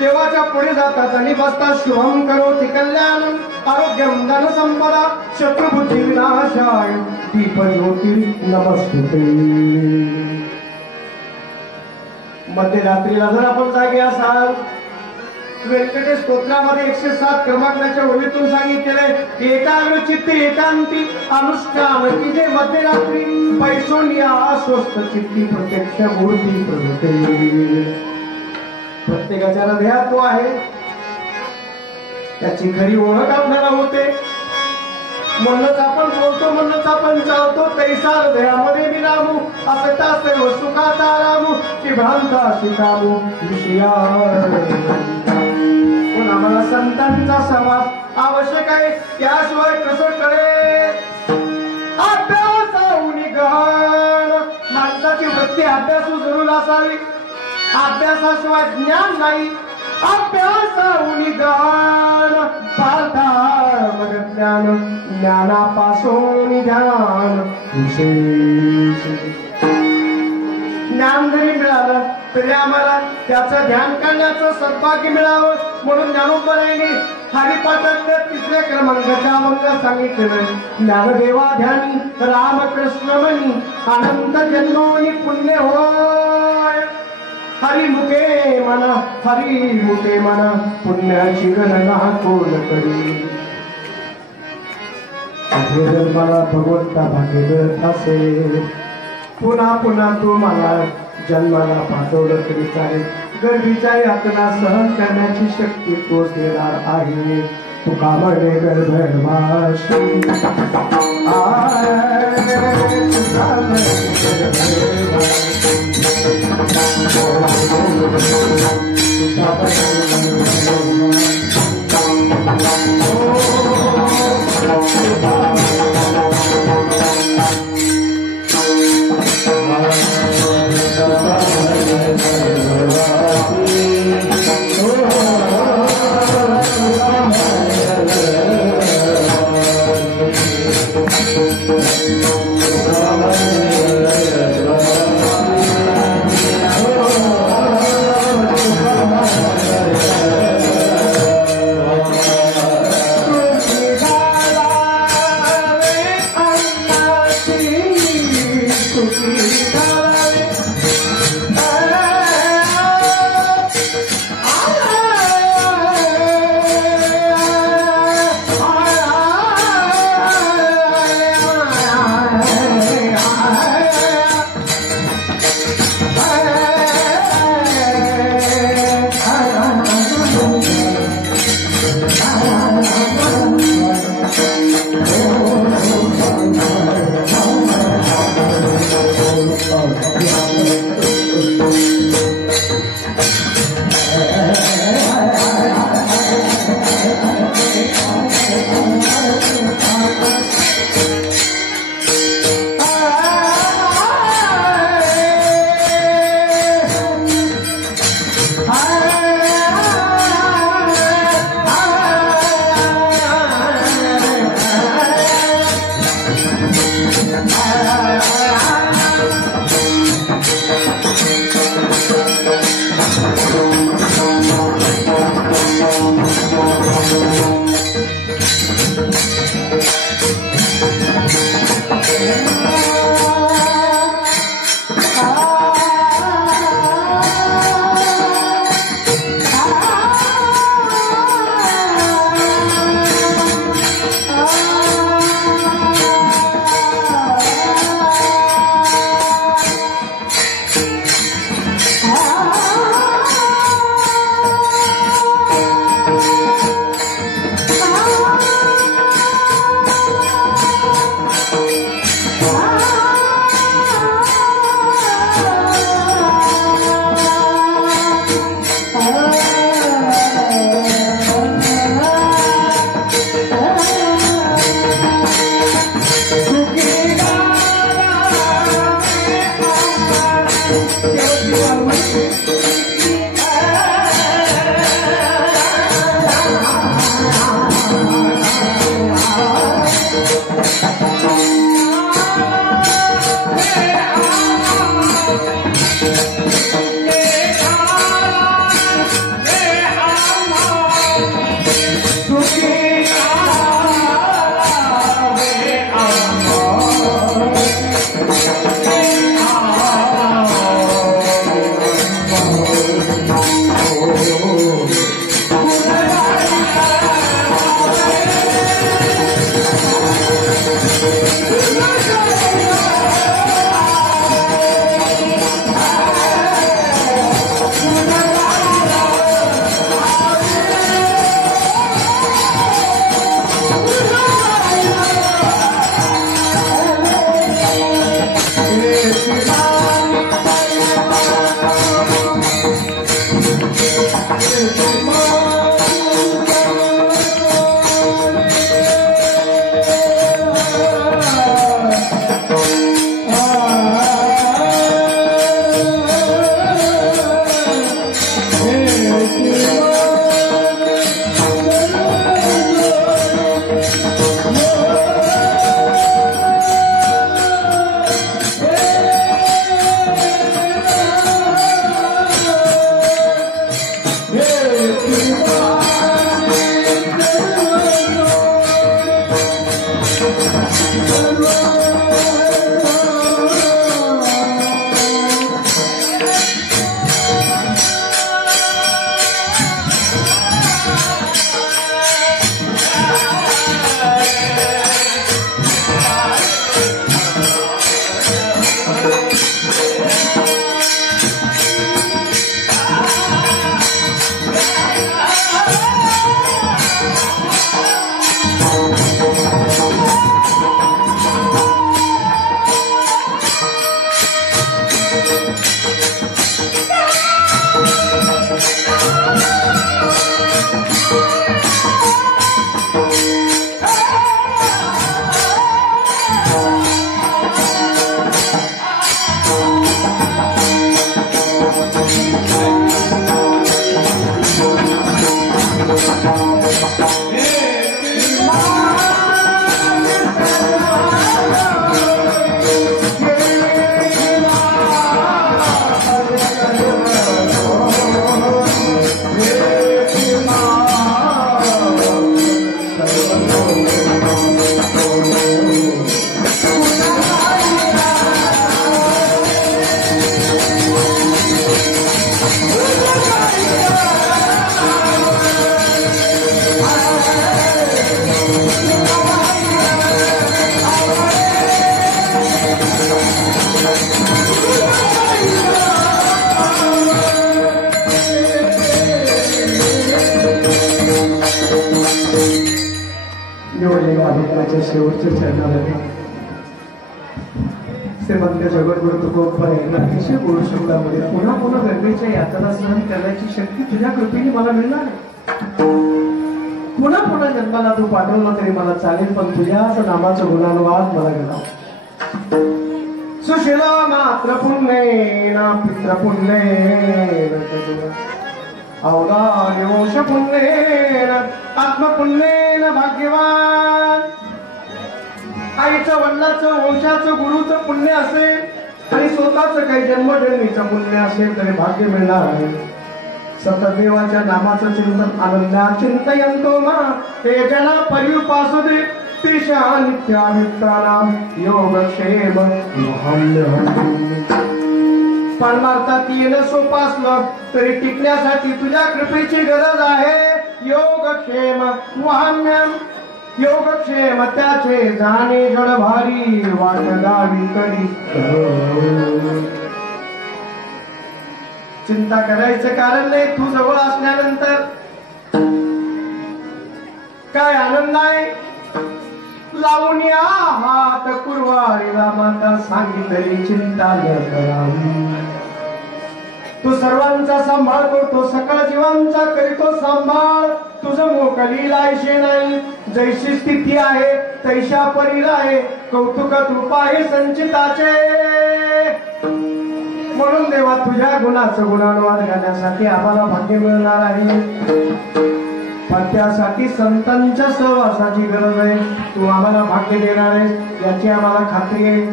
देवाच्या पुढे जातात आणि बसतात. शुभम करोति कल्याण आरोग्यम धन संपदा शत्रुबुद्धी विनाशाय दीप ज्योती नमस्ते. मध्यरात्रीला जर आपण जागे असाल, व्यंकटेश स्तोत्रामध्ये 107 क्रमांकाच्या ओळीतून सांगितलेले एकाग्र चित्ती एकांती अनुष्ठान की जे मध्यरात्री पैसोनिया स्वस्त चित्ती प्रत्यक्ष मूर्ती प्रगटे. प्रत्येकाच्या हृदयात तो आहे, त्याची खरी ओळख आपल्याला होते. म्हणूनच आपण बोलतो, म्हणूनच आपण चालतो. तैसा हृदयामध्ये विरामू असता सर्व सुखाचा रामू की भ्रांता शिकामू विषया. पण आम्हाला संतांचा समाज आवश्यक आहे, त्याशिवाय कसं कळेल. अभ्यासाहून गहन माणसाची वृत्ती अभ्यासू जरूर असावी. अभ्यासाशिवाय ज्ञान नाही. अभ्यासाहून गहन पार्थामग ज्ञान ज्ञानापासून ध्यान विशेष. ज्ञान जरी मिळालं तरी आम्हाला त्याचं ध्यान करण्याचं सद्भाग्य मिळावं. म्हणून ज्ञानोबरायांनी हरिपाठातल्या 3ऱ्या क्रमांकाच्या अभंगात सांगितलेलं ज्ञानदेवा ध्यानी रामकृष्ण मनी अनंत जन्मोनी पुण्य होय. हरिमुखे मना हरिमुखे मना पुण्याची गणना कोण करी. मला भगवंता भाग्य असेल, पुन्हा पुन्हा तू मला जन्माला पाठवलं तरी चालेल. गर्भीच्या यातना सहन करण्याची शक्ती तोच देणार आहे. तुका म्हणे गर्भवाशी देवाच्या शेवटच्या चरणाला श्रीमंत जगद्गुरु तुकोबा यांना अतिशय गोड शब्दामध्ये पुन्हा पुन्हा गरजेच्या यातना सहन करण्याची शक्ती तुझ्या कृपेने मला मिळणार आहे. पुन्हा पुन्हा जन्माला तू पाठवला तरी मला चालेल, पण तुझ्याच नामाचं गुणानुवाद मला घडावा. सुशिला मात्र पुण्येन पितृपुण्येन अवदान्योष पुण्येन आत्मपुण्येन भाग्यवान. आईचं वडिलाचं वंशाचं गुरुचं पुण्य असेल आणि स्वतःच काही जन्मजन्मीचं पुण्य असेल तरी भाग्य मिळणार आहे. सतत देवाच्या नामाचं चिंतन आनंदा चिंतयंतो मा ते जना पर्युपासुदे तेषा नित्यामित्राणाम योगक्षेम परमार्थात येणं सोपं असलं तरी टिकण्यासाठी तुझ्या कृपेची गरज आहे. योगक्षेम वहाम्यम योगक्षेम त्याचे जाणे जड भारी वाट गावी करी. चिंता करायचं कारण नाही, तू जवळ असल्यानंतर काय आनंद आहे. लावून या हात कुरवारीला माता सांगितली चिंता न करा. तू सर्वांचा सांभाळ करतो, सकळ जीवांचा करीतो सांभाळ. तुझं मोकली लायशे नाही, जैशी स्थिती आहे तैशा परीला आहे. कौतुक कृपा आहे संचिताचे. म्हणून देवा तुझ्या गुणाचं गुणानुवाद करण्यासाठी आम्हाला भाग्य मिळणार आहे, पण त्यासाठी संतांच्या सहवासाची गरज आहे. तू आम्हाला भाग्य देणार आहेस याची आम्हाला खात्री आहे,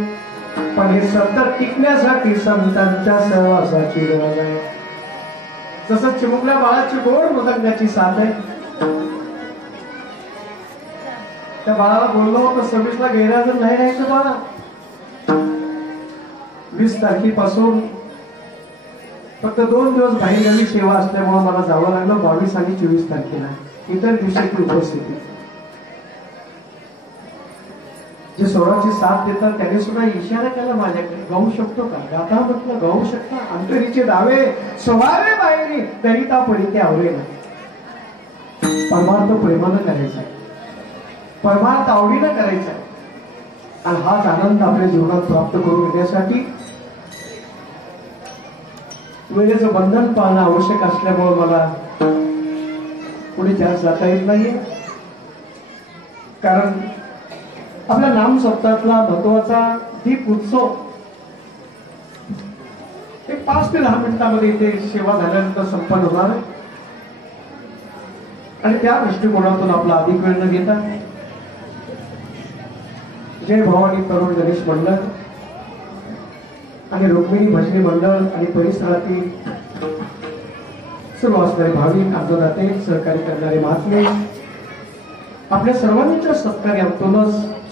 पण हे सतत टिकण्यासाठी संतांच्या सहवासाची गरज आहे. जसं चिमुकल्या बाळाची गोड मृदंगाची साथ आहे. त्या बाळाला बोललो होतं 26ला गैरहजर नाही राहायचं बाळा. 20 तारखेपासून फक्त 2 दिवस बाहेरगावी सेवा असल्यामुळे मला जावं लागलं. 22 आणि 24 तारखेला इतर दिवसाची उपस्थिती. जे स्वराची साथ देतात त्यांनी सुद्धा इशारा केला माझ्याकडे, गाऊ शकतो का? गाता म्हटलं गाऊ शकता. अंतरीचे दावे स्वभावे बाहेरी करिता पडिते आवरे ना. परमार्थ प्रेमानं करायचा आहे, परमार्थ आवडीनं करायचा आहे, आणि हाच आनंद आपल्या जीवनात प्राप्त करून घेण्यासाठी वेळेचं बंधन पाहणं आवश्यक असल्यामुळे मला पुढे जास्त जाता येत नाहीये. कारण आपल्या नाम सप्ताहातला महत्वाचा दीप उत्सव 5 ते 10 मिनिटांमध्ये इथे सेवा झाल्यानंतर संपन्न होणार आहे. आणि त्या दृष्टिकोनातून आपला अधिक वेळ न घेता जय भवानी तरुण गणेश मंडळ आणि रुक्मिणी भजनी मंडळ आणि परिसरातील सर्व असणारे भाविक आंदोलनाते सहकार्य करणारे महात्मे आपल्या सर्वांच्या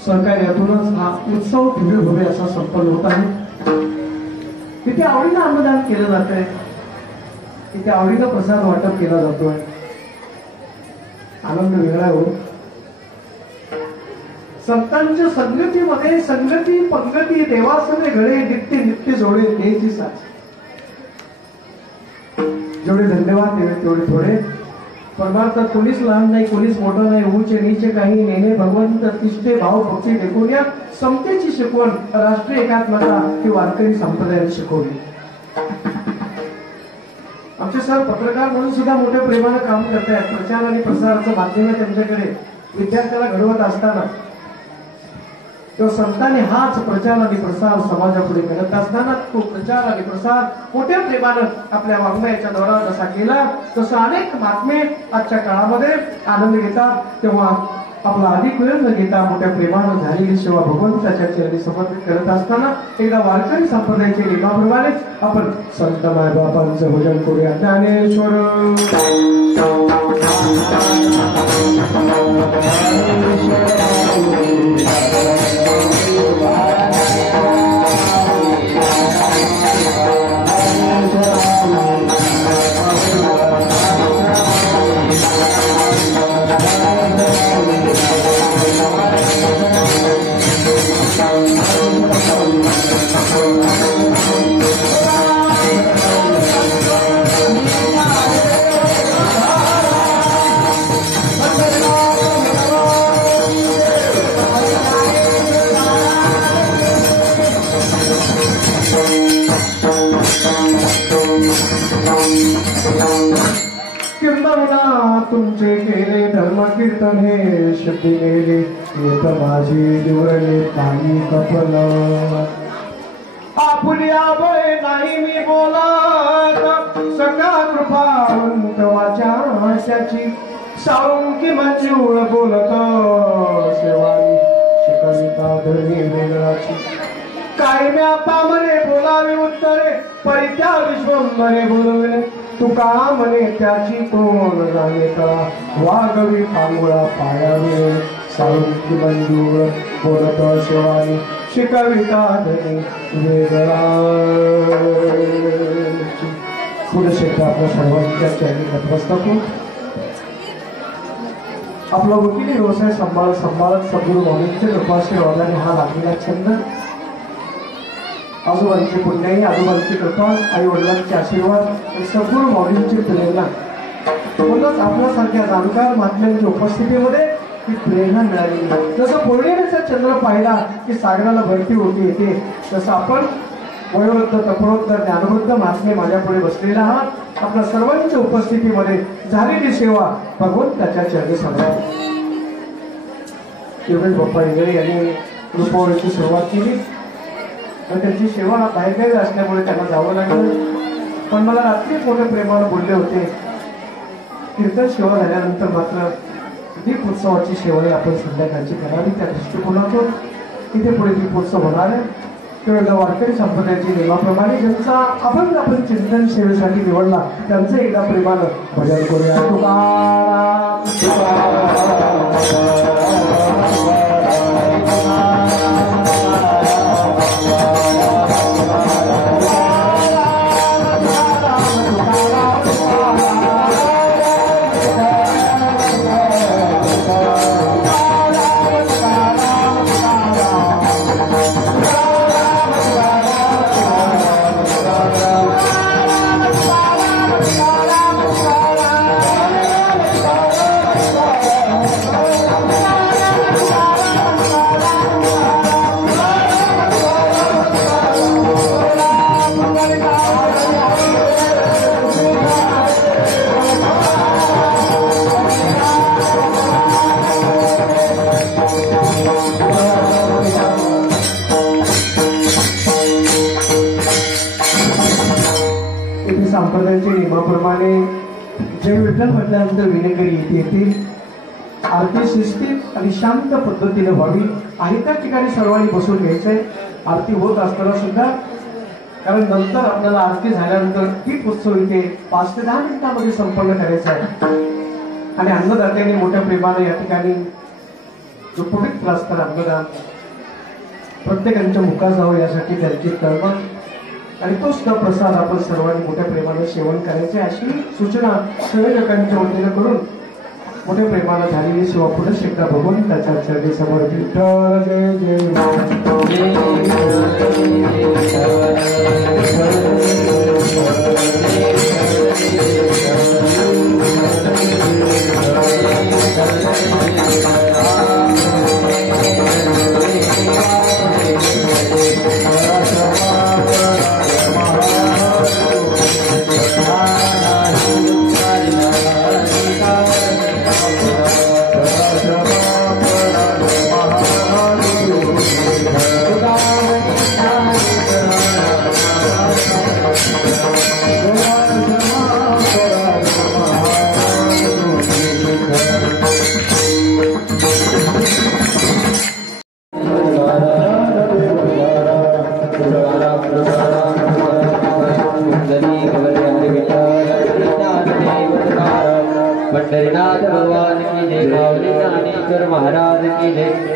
सहकार्यातूनच हा उत्सव भव्य असा संपन्न होत आहे. तिथे आवडीनं अन्नदान केलं जात आहे, तिथे आवडीनं प्रसाद वाटप केला जातोय. आनंद वेगळा हो. संतांच्या संगतीमध्ये संगती पंगती देवासने घडे नित्य नित्य जोडे देची साथ. जेवढे धन्यवाद देवे तेवढे थोडे. परमार्थात कोणीच लहान नाही, कोणीच मोठं नाही. उचे नीचे काही नेणे भगवंत तिष्ठे भाव भक्ती टेकून या समतेची शिकवण राष्ट्रीय एकात्मता ही वारकरी संप्रदायाने शिकवली. आमचे सर पत्रकार म्हणून सुद्धा मोठ्या प्रेमानं काम करतायत. प्रचार आणि प्रसाराचं माध्यम त्यांच्याकडे विद्यार्थ्याला घडवत असताना तेव्हा संतांनी हाच प्रचार आणि प्रसार समाजापुढे करत असताना तो प्रचार आणि प्रसार मोठ्या प्रेमानं आपल्या वाङ्मयाच्या द्वारा जसा केला तसं अनेक महात्मे आजच्या काळामध्ये आनंद घेतात. तेव्हा आपला अधिक वेळ न घेता मोठ्या प्रेमानं झालेली सेवा भगवंताच्या चरणी समर्पित करत असताना एकदा वारकरी संप्रदायाच्या नियमाप्रमाणे आपण संत मायबापांचं भजन करूया. ज्ञानेश्वर कीर्तना तुमचे केले धर्म कीर्तन हे शुद्धी गेले येत माझी निवडले काही कपल आपुल्या बळे नाही मी बोलत सका कृपावंत वाचाची साळुंकी मंजूळ बोलत सेवानी शिकविता धर्मी वेगळाची कायम्या पामरे बोलावे उत्तरे परित्या विश्वंभरे बोलवे तुका म्हणे त्याची कोण जाणे कळा वागवी पांगुळा पायावे साळुंकी मंजूळ बोलत सेवानी शिकविता धर्मी वेगळा पुढे शेत आपल्या सर्वांच्या चरणी नतमस्तक होऊन आपला वकिली व्यवसाय सांभाळत सद्गुरू माऊलींच्या कृपाशीर्वादाने हा लागलेला छंद आजोबांची पुण्याई आजोबांची कृपा आई वडिलांचे आशीर्वाद आणि सद्गुरू माऊलींची प्रेरणा म्हणूनच आपल्यासारख्या जाणकार महात्म्यांच्या उपस्थितीमध्ये ही प्रेरणा मिळाली जसं पौर्णिमेचा चंद्र पाहिला की सागराला भरती होती येते तसं आपण वयोवृद्ध तपोवृद्ध ज्ञानवृद्ध महात्मे माझ्या पुढे बसलेला आहात आपल्या सर्वांच्या उपस्थितीमध्ये झालेली सेवा भगवंताच्या चरणी समर्पित योगेश बाप्पा इंगळे यांनी रूपवाळीची सुरुवात केली आणि त्यांची सेवा बाहेरगावी असल्यामुळे त्यांना जावं लागलं पण मला रात्री मोठ्या प्रेमानं बोलले होते कीर्तन सेवा झाल्यानंतर मात्र दीप उत्सवाची सेवा आपण संध्याकाळची करावी त्या दृष्टिकोनातून तिथे पुढे दीप उत्सव होणार आहे तेव्हा वारकरी संप्रदायाची नियमाप्रमाणे ज्यांचा आपण चिंतन सेवेसाठी निवडला त्यांचं एकदा प्रेमानं भजन करूया तुकाराम संप्रदायाच्या नियमाप्रमाणे जे विठ्ठल म्हटल्यानंतर विनेकरी येतील आरती शिस्तीत आणि शांत पद्धतीने व्हावी आणि त्या ठिकाणी सर्वांनी बसून घ्यायचंय आरती होत असताना सुद्धा कारण नंतर आपल्याला आरती झाल्यानंतर दीप उत्सव इथे 5 ते 10 मिनिटांमध्ये संपन्न करायचा आहे आणि अन्नदात्यांनी मोठ्या प्रेमाने या ठिकाणी जो पवित्र असतात अन्नदान प्रत्येकाच्या मुखात जावं यासाठी त्यांची तळमळ आणि तोच प्रसाद आपण सर्वांनी मोठ्या प्रेमाने सेवन करायचे अशी सूचना संयोजकांच्या वतीने करून मोठ्या प्रेमाने झालेली सेवा पुढे एकदा भगवंताच्या चरणी समर्पित जय पंढरीनाथ भगवान की जय, माऊली ज्ञानेश्वर महाराज की जय।